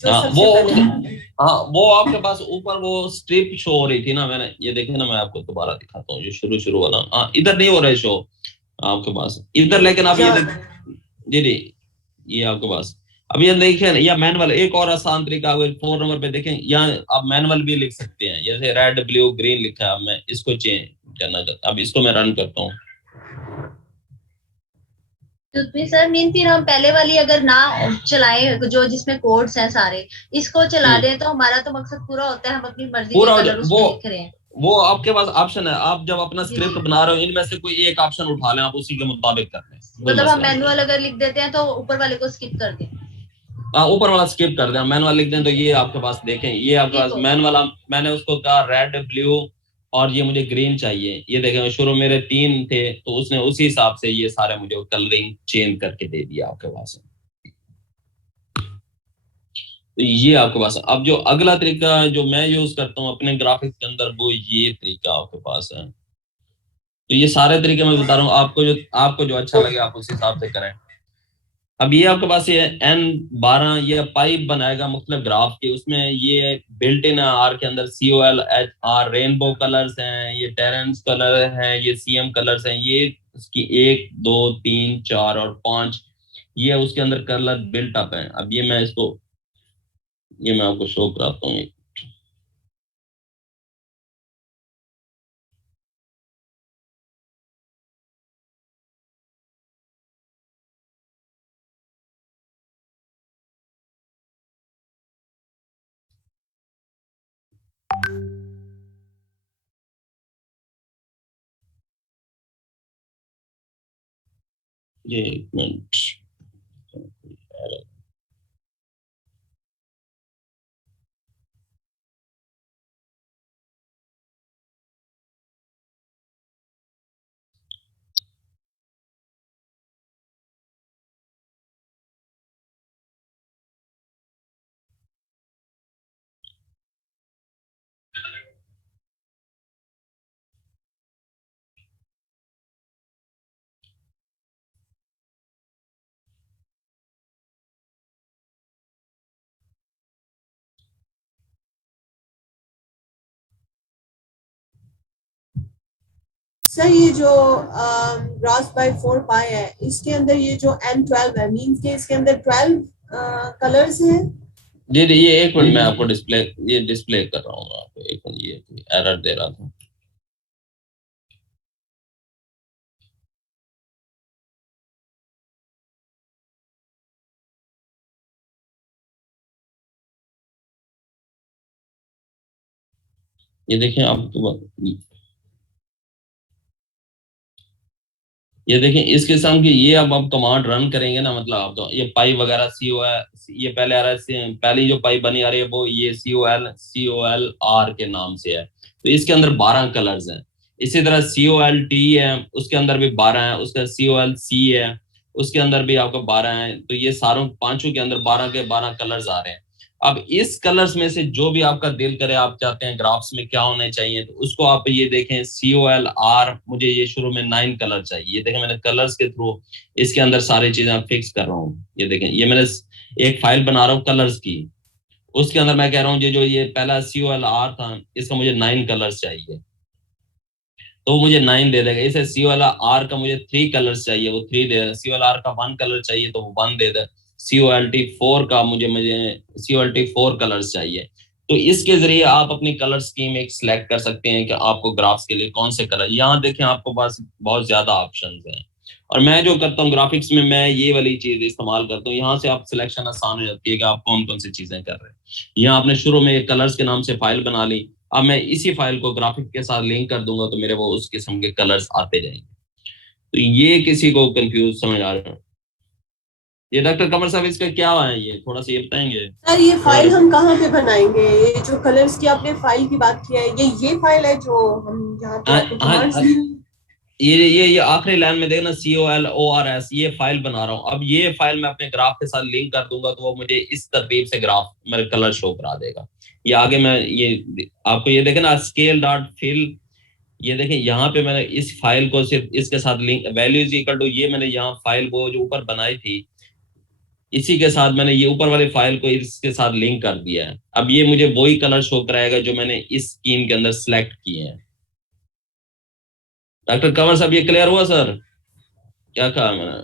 जो हाँ सबसे पहले। हाँ वो आपके पास ऊपर वो स्ट्रिप शो हो रही थी ना, मैंने ये देखे ना, मैं आपको दोबारा दिखाता हूँ, ये शुरू शुरू वाला, हाँ इधर नहीं हो रहा है शो आपके पास इधर, लेकिन आप ये जी जी ये आपके पास अब ये देखिए ना, या मैनुअल एक और आसान तरीका, अगर 4 नंबर पे देखें यहाँ आप मैनुअल भी लिख सकते हैं, जैसे रेड ब्लू ग्रीन लिखा है, मैं इसको चेंज करना चाहता हूँ, अब इसको मैं रन करता हूँ। तो सर मीन फिर हम पहले वाली अगर ना चलाएं, जो जिसमें कोड्स हैं सारे, इसको चला दें तो हमारा तो मकसद पूरा होता है, हम अपनी मर्जी के कलर उसमें लिख रहे हैं। वो आपके पास ऑप्शन है, आप जब अपना स्क्रिप्ट बना रहे हो इनमें से कोई एक ऑप्शन उठा लें, आप उसी के मुताबिक कर लें, मतलब हम मैनुअल अगर लिख देते हैं तो ऊपर वाले को स्किप कर दें। हाँ ऊपर वाला स्किप कर दें, मैनुअल लिख दें, तो ये आपके पास देखें, ये आपके पास मैनुअल, मैंने उसको कहा रेड ब्लू और ये मुझे ग्रीन चाहिए, ये देखें शुरू मेरे 3 थे तो उसने उसी हिसाब से ये सारे मुझे कलरिंग चेंज करके दे दिया आपके पास। तो ये आपके पास अब जो अगला तरीका जो मैं यूज करता हूँ अपने ग्राफिक्स के अंदर, वो ये तरीका आपके पास है। तो ये सारे तरीके मैं बता रहा हूँ, आपको जो अच्छा लगे आप उस हिसाब से करें। अब ये आपके पास ये N12 ये पाइप बनाएगा मुख्तलिफ ग्राफ के, उसमें ये बिल्ट इन आर के अंदर COLHR रेनबो कलर्स हैं, ये टेरेंस कलर हैं, ये CM कलर्स हैं, ये उसकी 1 2 3 4 और 5 ये उसके अंदर कलर बिल्ट अप है। अब ये मैं आपको शो कराता हूँ। ये एक मिनट, सर ये जो ग्रास बाय 4 पाई है, इसके अंदर ये जो N12 है, मींस के इसके अंदर 12 कलर्स हैं। जी ये एक मिनट मैं आपको डिस्प्ले कर रहा हूँ आपको, एक मिनट, ये एरर दे रहा था। ये देखें आप, ये देखें इस किस्म की, ये अब आप कमांड रन करेंगे ना, मतलब आप तो ये पाई वगैरह CO है, ये पहले आ रहा है, पहली जो पाई बनी आ रही है वो ये COLR के नाम से है, तो इसके अंदर 12 कलर्स हैं। इसी तरह COLT है, उसके अंदर भी 12 है, उसका COLC है, उसके अंदर भी आपको 12 है, तो ये सारों पांचों के अंदर 12 के 12 कलर्स आ रहे हैं। अब इस कलर्स में से जो भी आपका दिल करे, आप चाहते हैं ग्राफ्स में क्या होने चाहिए, तो उसको आप ये देखें COLR, मुझे ये शुरू में 9 कलर चाहिए। ये देखें मैंने कलर्स के थ्रू इसके अंदर सारी चीजें फिक्स कर रहा हूँ। ये देखें, ये मैंने एक फाइल बना रहा हूँ कलर्स की, उसके अंदर मैं कह रहा हूँ ये जो ये पहला COLR था, इसका मुझे 9 कलर्स चाहिए, तो मुझे 9 दे देगा। इसे COLR का मुझे 3 कलर्स चाहिए, वो 3 दे देगा। COLR का 1 कलर चाहिए तो वो 1 दे देगा। COLT4 का मुझे COLT4 कलर्स चाहिए। तो इसके जरिए आप अपनी कलर स्कीम एक सिलेक्ट कर सकते हैं कि आपको ग्राफ्स के लिए कौन से कलर। यहाँ देखें आपको पास बहुत ज्यादा ऑप्शंस हैं, और मैं जो करता हूँ ग्राफिक्स में, मैं ये वाली चीज इस्तेमाल करता हूँ। यहाँ से आप सिलेक्शन आसान हो जाती है कि आप कौन कौन सी चीजें कर रहे हैं। यहाँ आपने शुरू में कलर्स के नाम से फाइल बना ली, अब मैं इसी फाइल को ग्राफिक के साथ लिंक कर दूंगा तो मेरे वो उस किस्म के कलर्स आते जाएंगे। तो ये किसी को कंफ्यूज समझ आ रहा है? ये डॉक्टर कमर साहब इसका क्या है, ये थोड़ा सा ये बताएंगे सर ये फाइल हम कहाँ पे बनाएंगे? ये जो कलर्स की आपने फाइल की बात की है, ये फाइल है जो हम यहाँ पे आपको कमांड्स दी। ये आखिरी लाइन में देखना COLORS, ये फाइल बना रहा हूँ। अब ये फाइल मैं अपने ग्राफ के साथ लिंक कर दूंगा तो वो मुझे इस तरतीब से ग्राफ मेरे कलर शो करा देगा। ये आगे मैं ये आपको ये देखें ना, scale.fill, ये देखें यहाँ पे मैंने इस फाइल को सिर्फ इसके साथ link, value is equal to, ये मैंने यहाँ फाइल वो जो ऊपर बनाई थी इसी के साथ मैंने ये ऊपर वाली फाइल को इसके साथ लिंक कर दिया है। अब ये मुझे वही कलर शो कराएगा जो मैंने इस स्कीम के अंदर सिलेक्ट किए हैं। डॉक्टर कंवर साहब ये क्लियर हुआ सर? क्या कहा मैंने?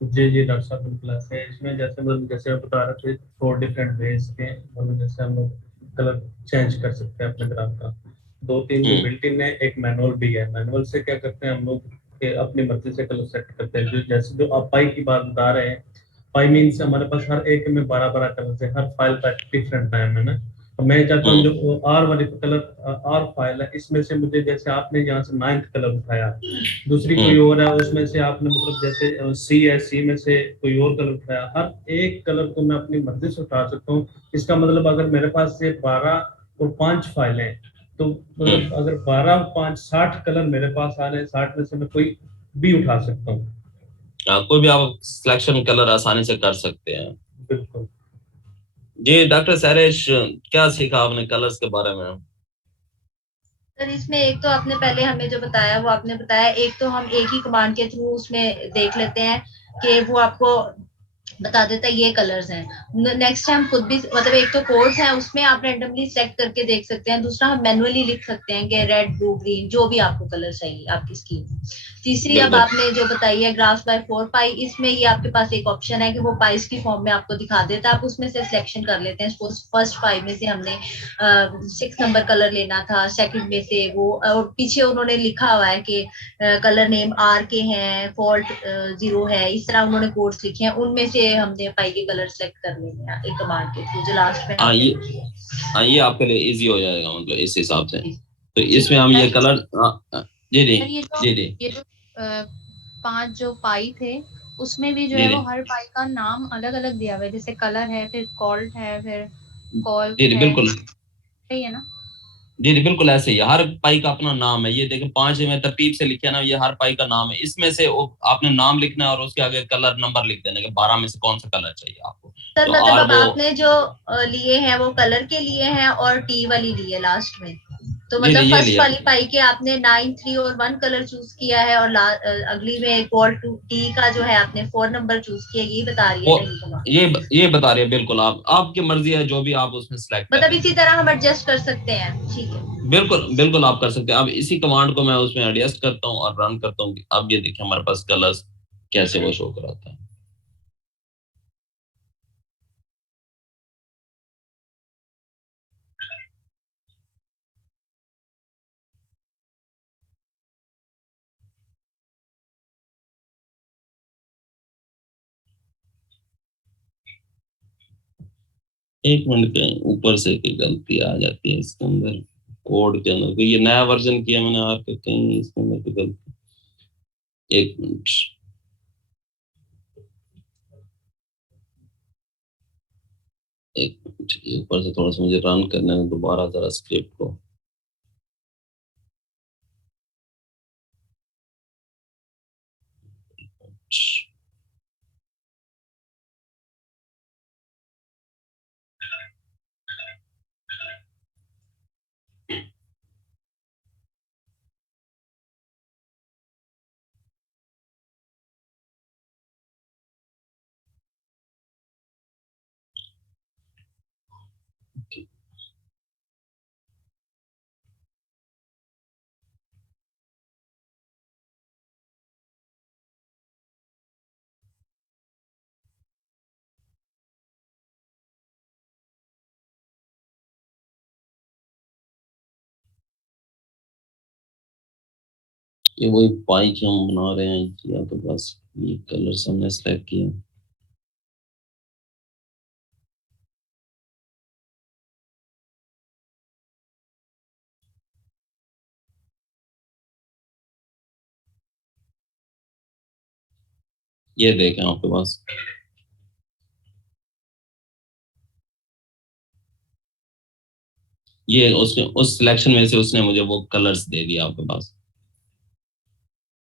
जी डॉक्टर साहब बिल्कुल ऐसे है। इसमें जैसे आप बता रहे थे 4 डिफरेंट वेज के, मतलब जैसे हम लोग कलर चेंज कर सकते हैं अपने ग्राफ का। 2-3 जो बिल्ट इन है, एक मैनुअल भी है। मैनुअल से क्या करते हैं हम लोग अपनी मर्जी से कलर सेट करते हैं। जैसे जो आप पाई की बात बता रहे हैं, पाई मीन्स हमारे पास हर एक में 12-12 कलर है, हर फाइल का डिफरेंट टाइम है ना। तो मैं चाहता हूँ जो आर वाली कलर आर फाइल है, इसमें से मुझे जैसे आपने यहाँ से 9th कलर उठाया, दूसरी कोई और है उसमें से आपने मतलब जैसे सी है, सी में से कोई और कलर उठाया, हर एक कलर को मैं अपनी मर्जी से उठा सकता हूँ। इसका मतलब अगर मेरे पास से 12 और 5 फाइलें हैं तो मतलब अगर 12 और 5 60 कलर मेरे पास आ रहे हैं, 60 में से मैं कोई भी उठा सकता हूँ। कोई भी आप सिलेक्शन कलर आसानी से कर सकते हैं। बिल्कुल जी डॉक्टर सैरेश, क्या सीखा आपने कलर्स के बारे में? सर इसमें एक तो आपने पहले हमें जो बताया वो आपने बताया, एक तो हम एक ही कमांड के थ्रू उसमें देख लेते हैं कि वो आपको बता देता है ये कलर्स हैं। नेक्स्ट टाइम खुद भी मतलब एक तो कोड्स है उसमें आप रैंडमली सेलेक्ट करके देख सकते हैं, दूसरा हम मैनुअली लिख सकते हैं कि रेड ब्लू ग्रीन जो भी आपको कलर चाहिए आपकी स्कीम। तीसरी अब आपने जो बताई है ग्राफ्स बाय 4 पाई, इसमें ये आपके पास एक ऑप्शन है कि वो पाइस की फॉर्म में आपको दिखा देता है, आप उसमें से सिलेक्शन कर लेते हैं। फर्स्ट 5 में से हमने 6 नंबर कलर लेना था, सेकंड में से वो, और पीछे उन्होंने लिखा हुआ है कि कलर नेम RK है, फॉल्ट 0 है, इस तरह उन्होंने कोड्स लिखे हैं, उनमें से हमने पाई के कलर सेलेक्ट कर लेने हैं एक कमांड के थ्रू जो लास्ट में। ये आपके लिए इजी हो जाएगा मतलब इस हिसाब से। तो इसमें हम ये कलर, जी ये जो 5 जो पाई थे उसमें भी जो जी है जी वो हर पाई का नाम अलग अलग दिया हुआ है, जैसे कलर है, फिर कॉल्ट है, फिर कॉल्व जी जी है, बिल्कुल। सही है ना? जी जी बिल्कुल ऐसे ही है, हर पाई का अपना नाम है। ये देखें 5 में तरतीब से लिखे ना, ये हर पाई का नाम है। इसमें से आपने नाम लिखना है और उसके आगे कलर नंबर लिख देना कि 12 में से कौन सा कलर चाहिए आपको। सर तो मतलब और अब वो आपने जो लिए हैं वो कलर के लिए हैं और टी वाली ली है लास्ट में, तो जी जी मतलब ये फर्स्ट लिया। वाली पाई के आपने 9, 3 और 1 कलर चूज किया है, और अगली में क्वाल टू टी का जो है आपने 4 नंबर चूज किया, यही बता रही वो है ना ये कमांड? ये बता रही है बिल्कुल। आप आपकी मर्जी है जो भी आप उसमें सेलेक्ट मतलब करें। इसी तरह हम एडजस्ट कर सकते हैं, ठीक है। बिल्कुल बिल्कुल आप कर सकते हैं। अब इसी कमांड को मैं उसमें एडजस्ट करता हूँ और रन करता हूँ। अब ये देखिए हमारे पास कलर्स कैसे वो शो कराता है। एक मिनट पे ऊपर से कोई गलती आ जाती है इसके अंदर, कोड के अंदर। कोई ये नया वर्जन किया मैंने आपके, कहीं इसके अंदर कोई गलती। एक मिनट, एक मिनट, ये ऊपर से थोड़ा सा मुझे रन करने में दोबारा जरा स्क्रिप्ट को। ये वही पाई की हम बना रहे हैं या तो बस ये कलर हमने सेलेक्ट किया। ये देखें आपके पास, ये उसने उस सिलेक्शन में से उसने मुझे वो कलर्स दे दिया आपके पास।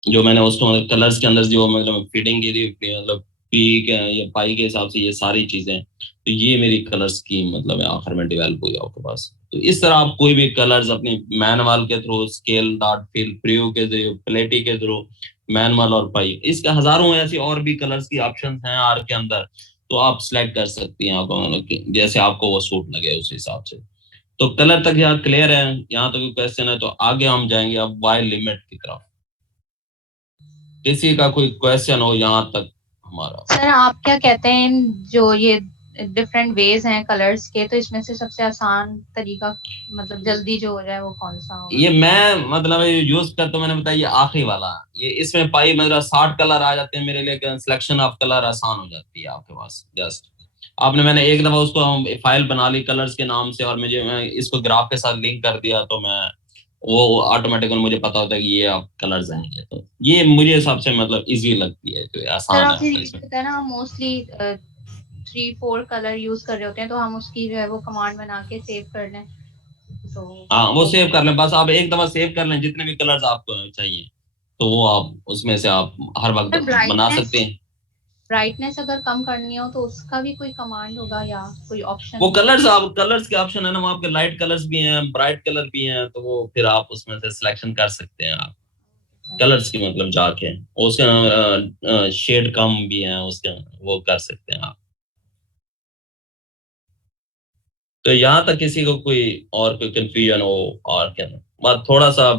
जो मैंने उसको मतलब कलर्स के अंदर जो मतलब फीडिंग की थी, मतलब पी के या पाई के हिसाब से ये सारी चीजें, तो ये मेरी कलर स्कीम मतलब है आखिर में डेवलप हुई आपके पास। तो इस तरह आप कोई भी कलर्स अपनी मैनुअल के through, scale dot fill preview के थ्रू, प्लेटी के थ्रू, मैनुअल और पाई, इसके हजारों ऐसी और भी कलर्स की ऑप्शंस हैं आर के अंदर। तो आप सिलेक्ट कर सकती हैं, आप मतलब जैसे आपको वो सूट लगे उस हिसाब से। तो कलर तक यहाँ क्लियर है? यहाँ तक क्वेश्चन है तो आगे हम जाएंगे अब वाई लिमिट की तरफ। किसी का कोई क्वेश्चन हो यहाँ तक हमारा? सर आप क्या कहते हैं इन जो ये डिफरेंट वेज हैं कलर्स के, तो इसमें से सबसे आसान तरीका मतलब जल्दी जो हो जाए वो कौन सा होगा? ये मैं मतलब यूज करता हूँ, मैंने बताया ये आखिरी वाला। ये इसमें पाई मतलब 60 कलर आ जाते हैं मेरे लिए, सिलेक्शन ऑफ कलर आसान हो जाती है आपके पास। जस्ट आपने, मैंने एक दफा उसको फाइल बना ली कलर्स के नाम से और मैं इसको ग्राफ के साथ लिंक कर दिया, तो मैं वो ऑटोमेटिकली मुझे पता होता है कि ये आप कलर्स आएंगे। तो ये मुझे हिसाब से मतलब इजी लगती है, जो सर आसान है आपने ये इसमें। बताया ना, हम मोस्टली 3-4 कलर यूज कर रहे होते हैं, तो हम उसकी जो है वो कमांड बना के सेव कर लें तो हाँ वो सेव कर लें, बस आप एक दफा सेव कर लें जितने भी कलर्स आपको चाहिए, तो वो आप उसमें से आप हर वक्त बना सकते हैं। ब्राइटनेस अगर कम करनी हो तो उसका भी कोई कमांड होगा या कोई ऑप्शन वो होगा? कलर्स, आप कलर्स के ऑप्शन है ना, वहाँ आपके लाइट कलर्स भी हैं, ब्राइट कलर भी हैं, तो वो फिर आप उसमें से सिलेक्शन कर सकते हैं आप कलर्स की मतलब जाके। उसके शेड कम भी हैं उसके, वो कर सकते हैं आप। तो यहाँ तक किसी को कोई और कोई कंफ्यूजन हो? और क्या बात, थोड़ा सा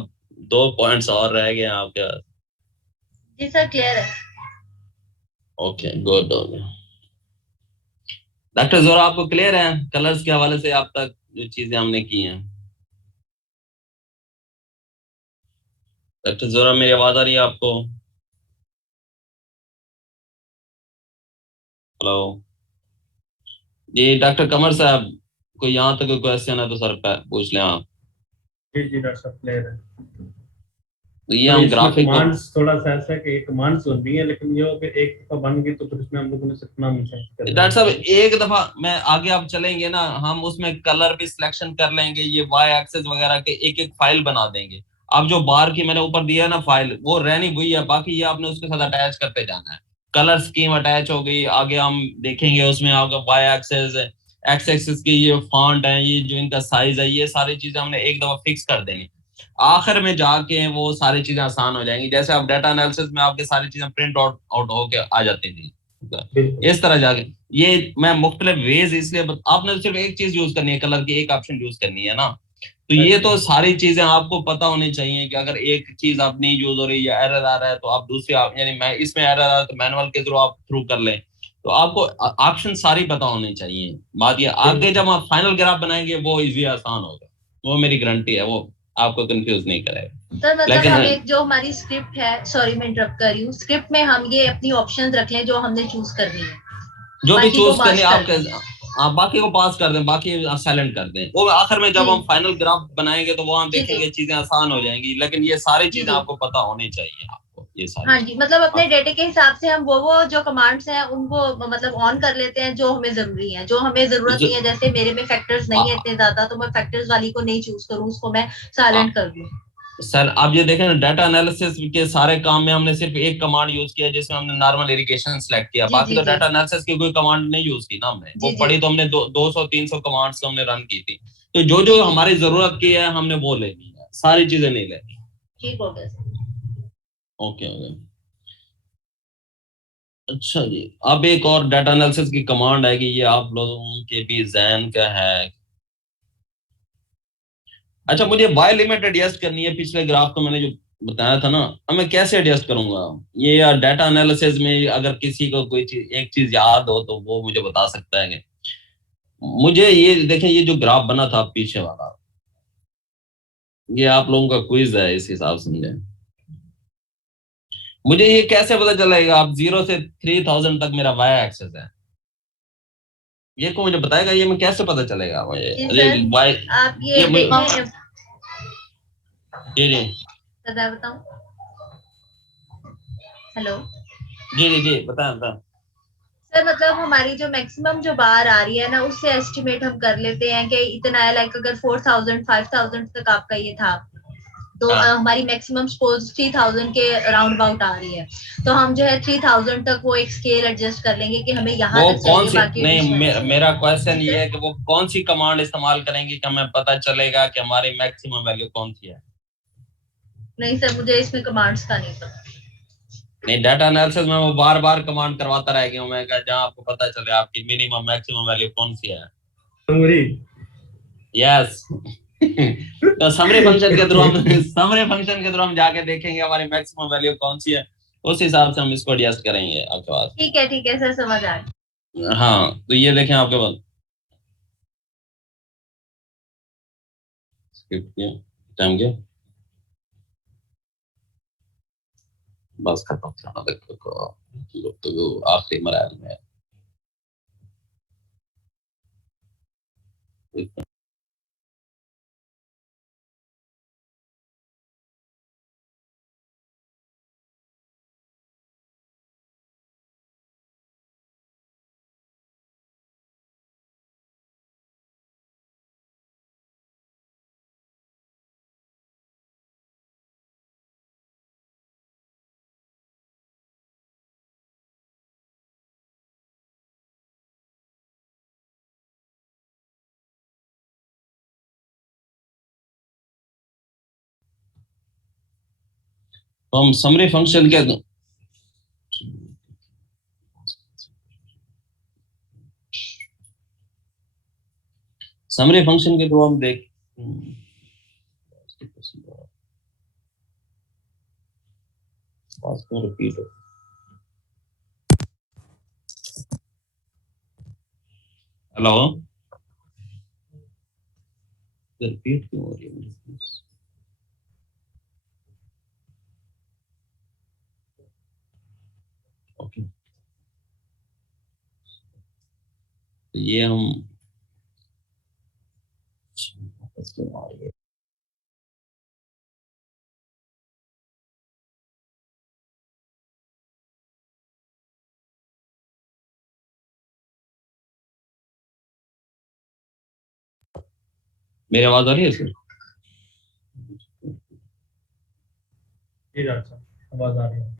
2 पॉइंट्स और रह गए हैं आपके। जी सर क्लियर है। ओके गुड हो गया। डॉक्टर जोरा आपको क्लियर है कलर्स के हवाले से अब तक जो चीजें हमने की हैं? डॉक्टर जोरा मेरी आवाज आ रही है आपको? हेलो जी डॉक्टर कमर साहब, कोई यहाँ तक कोई क्वेश्चन है तो सर पूछ लें आप। जी जी डॉक्टर साहब क्लियर है। तो ये हम ग्राफिक कमांड्स थोड़ा सा ऐसा है कि ये कमांड्स होती है, लेकिन ये हो कि एक दफा बन गई तो फिर इसमें हम लोगों ने सिर्फ नाम सेट करना है। डॉक्टर साहब एक दफा मैं आगे आप चलेंगे ना, हम उसमें कलर भी सिलेक्शन कर लेंगे, ये वाई एक्सेस वगैरह के एक एक फाइल बना देंगे। अब जो बार की मैंने ऊपर दिया है ना फाइल, वो रहनी वही है, बाकी ये आपने उसके साथ अटैच करते जाना है। कलर स्कीम अटैच हो गई, आगे हम देखेंगे उसमें आपका वाई एक्सेस, एक्स एक्सेस की ये फॉन्ट है, ये जो इनका साइज है, ये सारी चीजें हमने एक दफा फिक्स कर देनी। आखिर में जाके वो सारी चीजें आसान हो जाएंगी, जैसे आप डाटा एनालिसिस में आपके सारी चीजें प्रिंट आउट होके आ जाती थी, इस तरह जाके ये मैं मुख्तलिफ वेज इसलिए आपने सिर्फ एक चीज यूज करनी है, कलर की एक ऑप्शन यूज करनी है ना। तो ये तो सारी चीजें आपको पता होनी चाहिए कि अगर एक चीज आप नहीं यूज हो रही या एरर आ रहा है तो आप दूसरी यानी मैं इसमें एरर आ रहा है तो मैनुअल के थ्रू आप थ्रू कर लें। तो आपको ऑप्शन सारी पता होनी चाहिए। बात ये आगे जब आप फाइनल ग्राफ बनाएंगे वो इजी आसान होगा, वो मेरी गारंटी है, वो आपको कंफ्यूज नहीं करेगा। सर मतलब लेकिन हम एक जो हमारी स्क्रिप्ट है, सॉरी मैं इंटरप्ट कर रही हूँ, स्क्रिप्ट में हम ये अपनी ऑप्शंस रख लें जो हमने चूज करनी है, जो भी बाकी को चूज करनी पास आप कर दें। बाकी को पास कर दें, बाकी साइलेंट कर दें। वो आखिर में जब जी हम फाइनल ग्राफ बनाएंगे तो वो हम जी जी देखेंगे चीजें आसान हो जाएंगी, लेकिन ये सारी जी चीजें जी आपको पता होनी चाहिए, आपको ये सारी हाँ चीजें। जी, मतलब अपने हाँ, डेटे के हिसाब से हम वो जो कमांड्स हैं उनको मतलब ऑन कर लेते हैं जो हमें जरूरी है, जो हमें जरूरत नहीं है, जैसे मेरे में फैक्टर्स नहीं है इतने ज्यादा तो मैं फैक्टर्स वाली को नहीं चूज करूँ, उसको मैं साइलेंट कर दूं। सर आप ये देखें ना, डाटा एनालिसिस के सारे काम में हमने सिर्फ एक कमांड यूज किया जिसमें हमने नॉर्मल इरिगेशन सेलेक्ट किया, जी बाकी जी तो जी डाटा एनालिसिस की कोई कमांड नहीं यूज की ना हमने, वो जी जी पढ़ी तो हमने 200-300 कमांड्स हमने रन की थी। तो जो जी जो जी हमारी जरूरत की है हमने वो लेनी है, सारी चीजें नहीं लेनी। ठीक हो गया सर। Okay okay. अच्छा जी, अब एक और डाटा एनालिसिस की कमांड है कि ये आप लोगों के भी जहन का है। अच्छा, मुझे वाई लिमिट एडजस्ट करनी है, पिछले ग्राफ तो मैंने जो बताया था ना, अब मैं कैसे एडजस्ट करूंगा ये? या डाटा एनालिसिस में अगर किसी को कोई चीज एक चीज याद हो तो वो मुझे बता सकता है कि मुझे ये देखें, ये जो ग्राफ बना था पीछे वाला, ये आप लोगों का क्विज है इस हिसाब से मुझे ये कैसे पता चलेगा? आप 0 से 3000 तक मेरा वाई एक्सेस है, ये को मुझे बताएगा, ये मैं कैसे पता चलेगा मुझे? जी अरे सर, वाई आप ये मुझे देखें, जी जी मैं बताऊं? हेलो जी जी जी बताएं बताएं। सर, मतलब हमारी जो मैक्सिमम जो बार आ रही है ना, उससे एस्टिमेट हम कर लेते हैं कि इतना है, लाइक अगर 4000 5000 तक आपका ये था तो हाँ, हमारी मैक्सिमम सपोज 3000 के राउंड अबाउट आ रही है, तो हम जो है 3000 तक वो एक स्केल एडजस्ट कर लेंगे कि हमें यहाँ वो तक कौन चाहिए, सी बाकी नहीं एडिशनल मेरा क्वेश्चन जी ये सर। है कि वो कौन सी कमांड इस्तेमाल करेंगे कि हमें पता चलेगा कि हमारी मैक्सिमम वैल्यू कौन सी है? नहीं सर, मुझे इसमें कमांड्स का नहीं पता। नहीं, डाटा एनालिसिस में वो बार बार कमांड करवाता रह गया हूं मैं, जहां आपको पता चले आपकी मिनिमम मैक्सिमम वैल्यू कौन सी है। यस। तो समरी फंक्शन के थ्रू हम जाके देखेंगे हमारी मैक्सिमम वैल्यू कौन सी है, उस हिसाब से हम इसको एडजस्ट करेंगे आपके पास। ठीक है सर, समझ आ गई। हाँ, तो ये देखें आपके पास स्क्रिप्ट के टाइम के बस खत्म होना देखो तो आखिरी मराहल में तो हम समरी फंक्शन के थ्रू हम देख रिपीट हेलो, रिपीट क्यों हो रही है? ओके, तो ये हम मेरी आवाज आ रही है सर? जी डॉक्टर साहब आवाज आ रही है।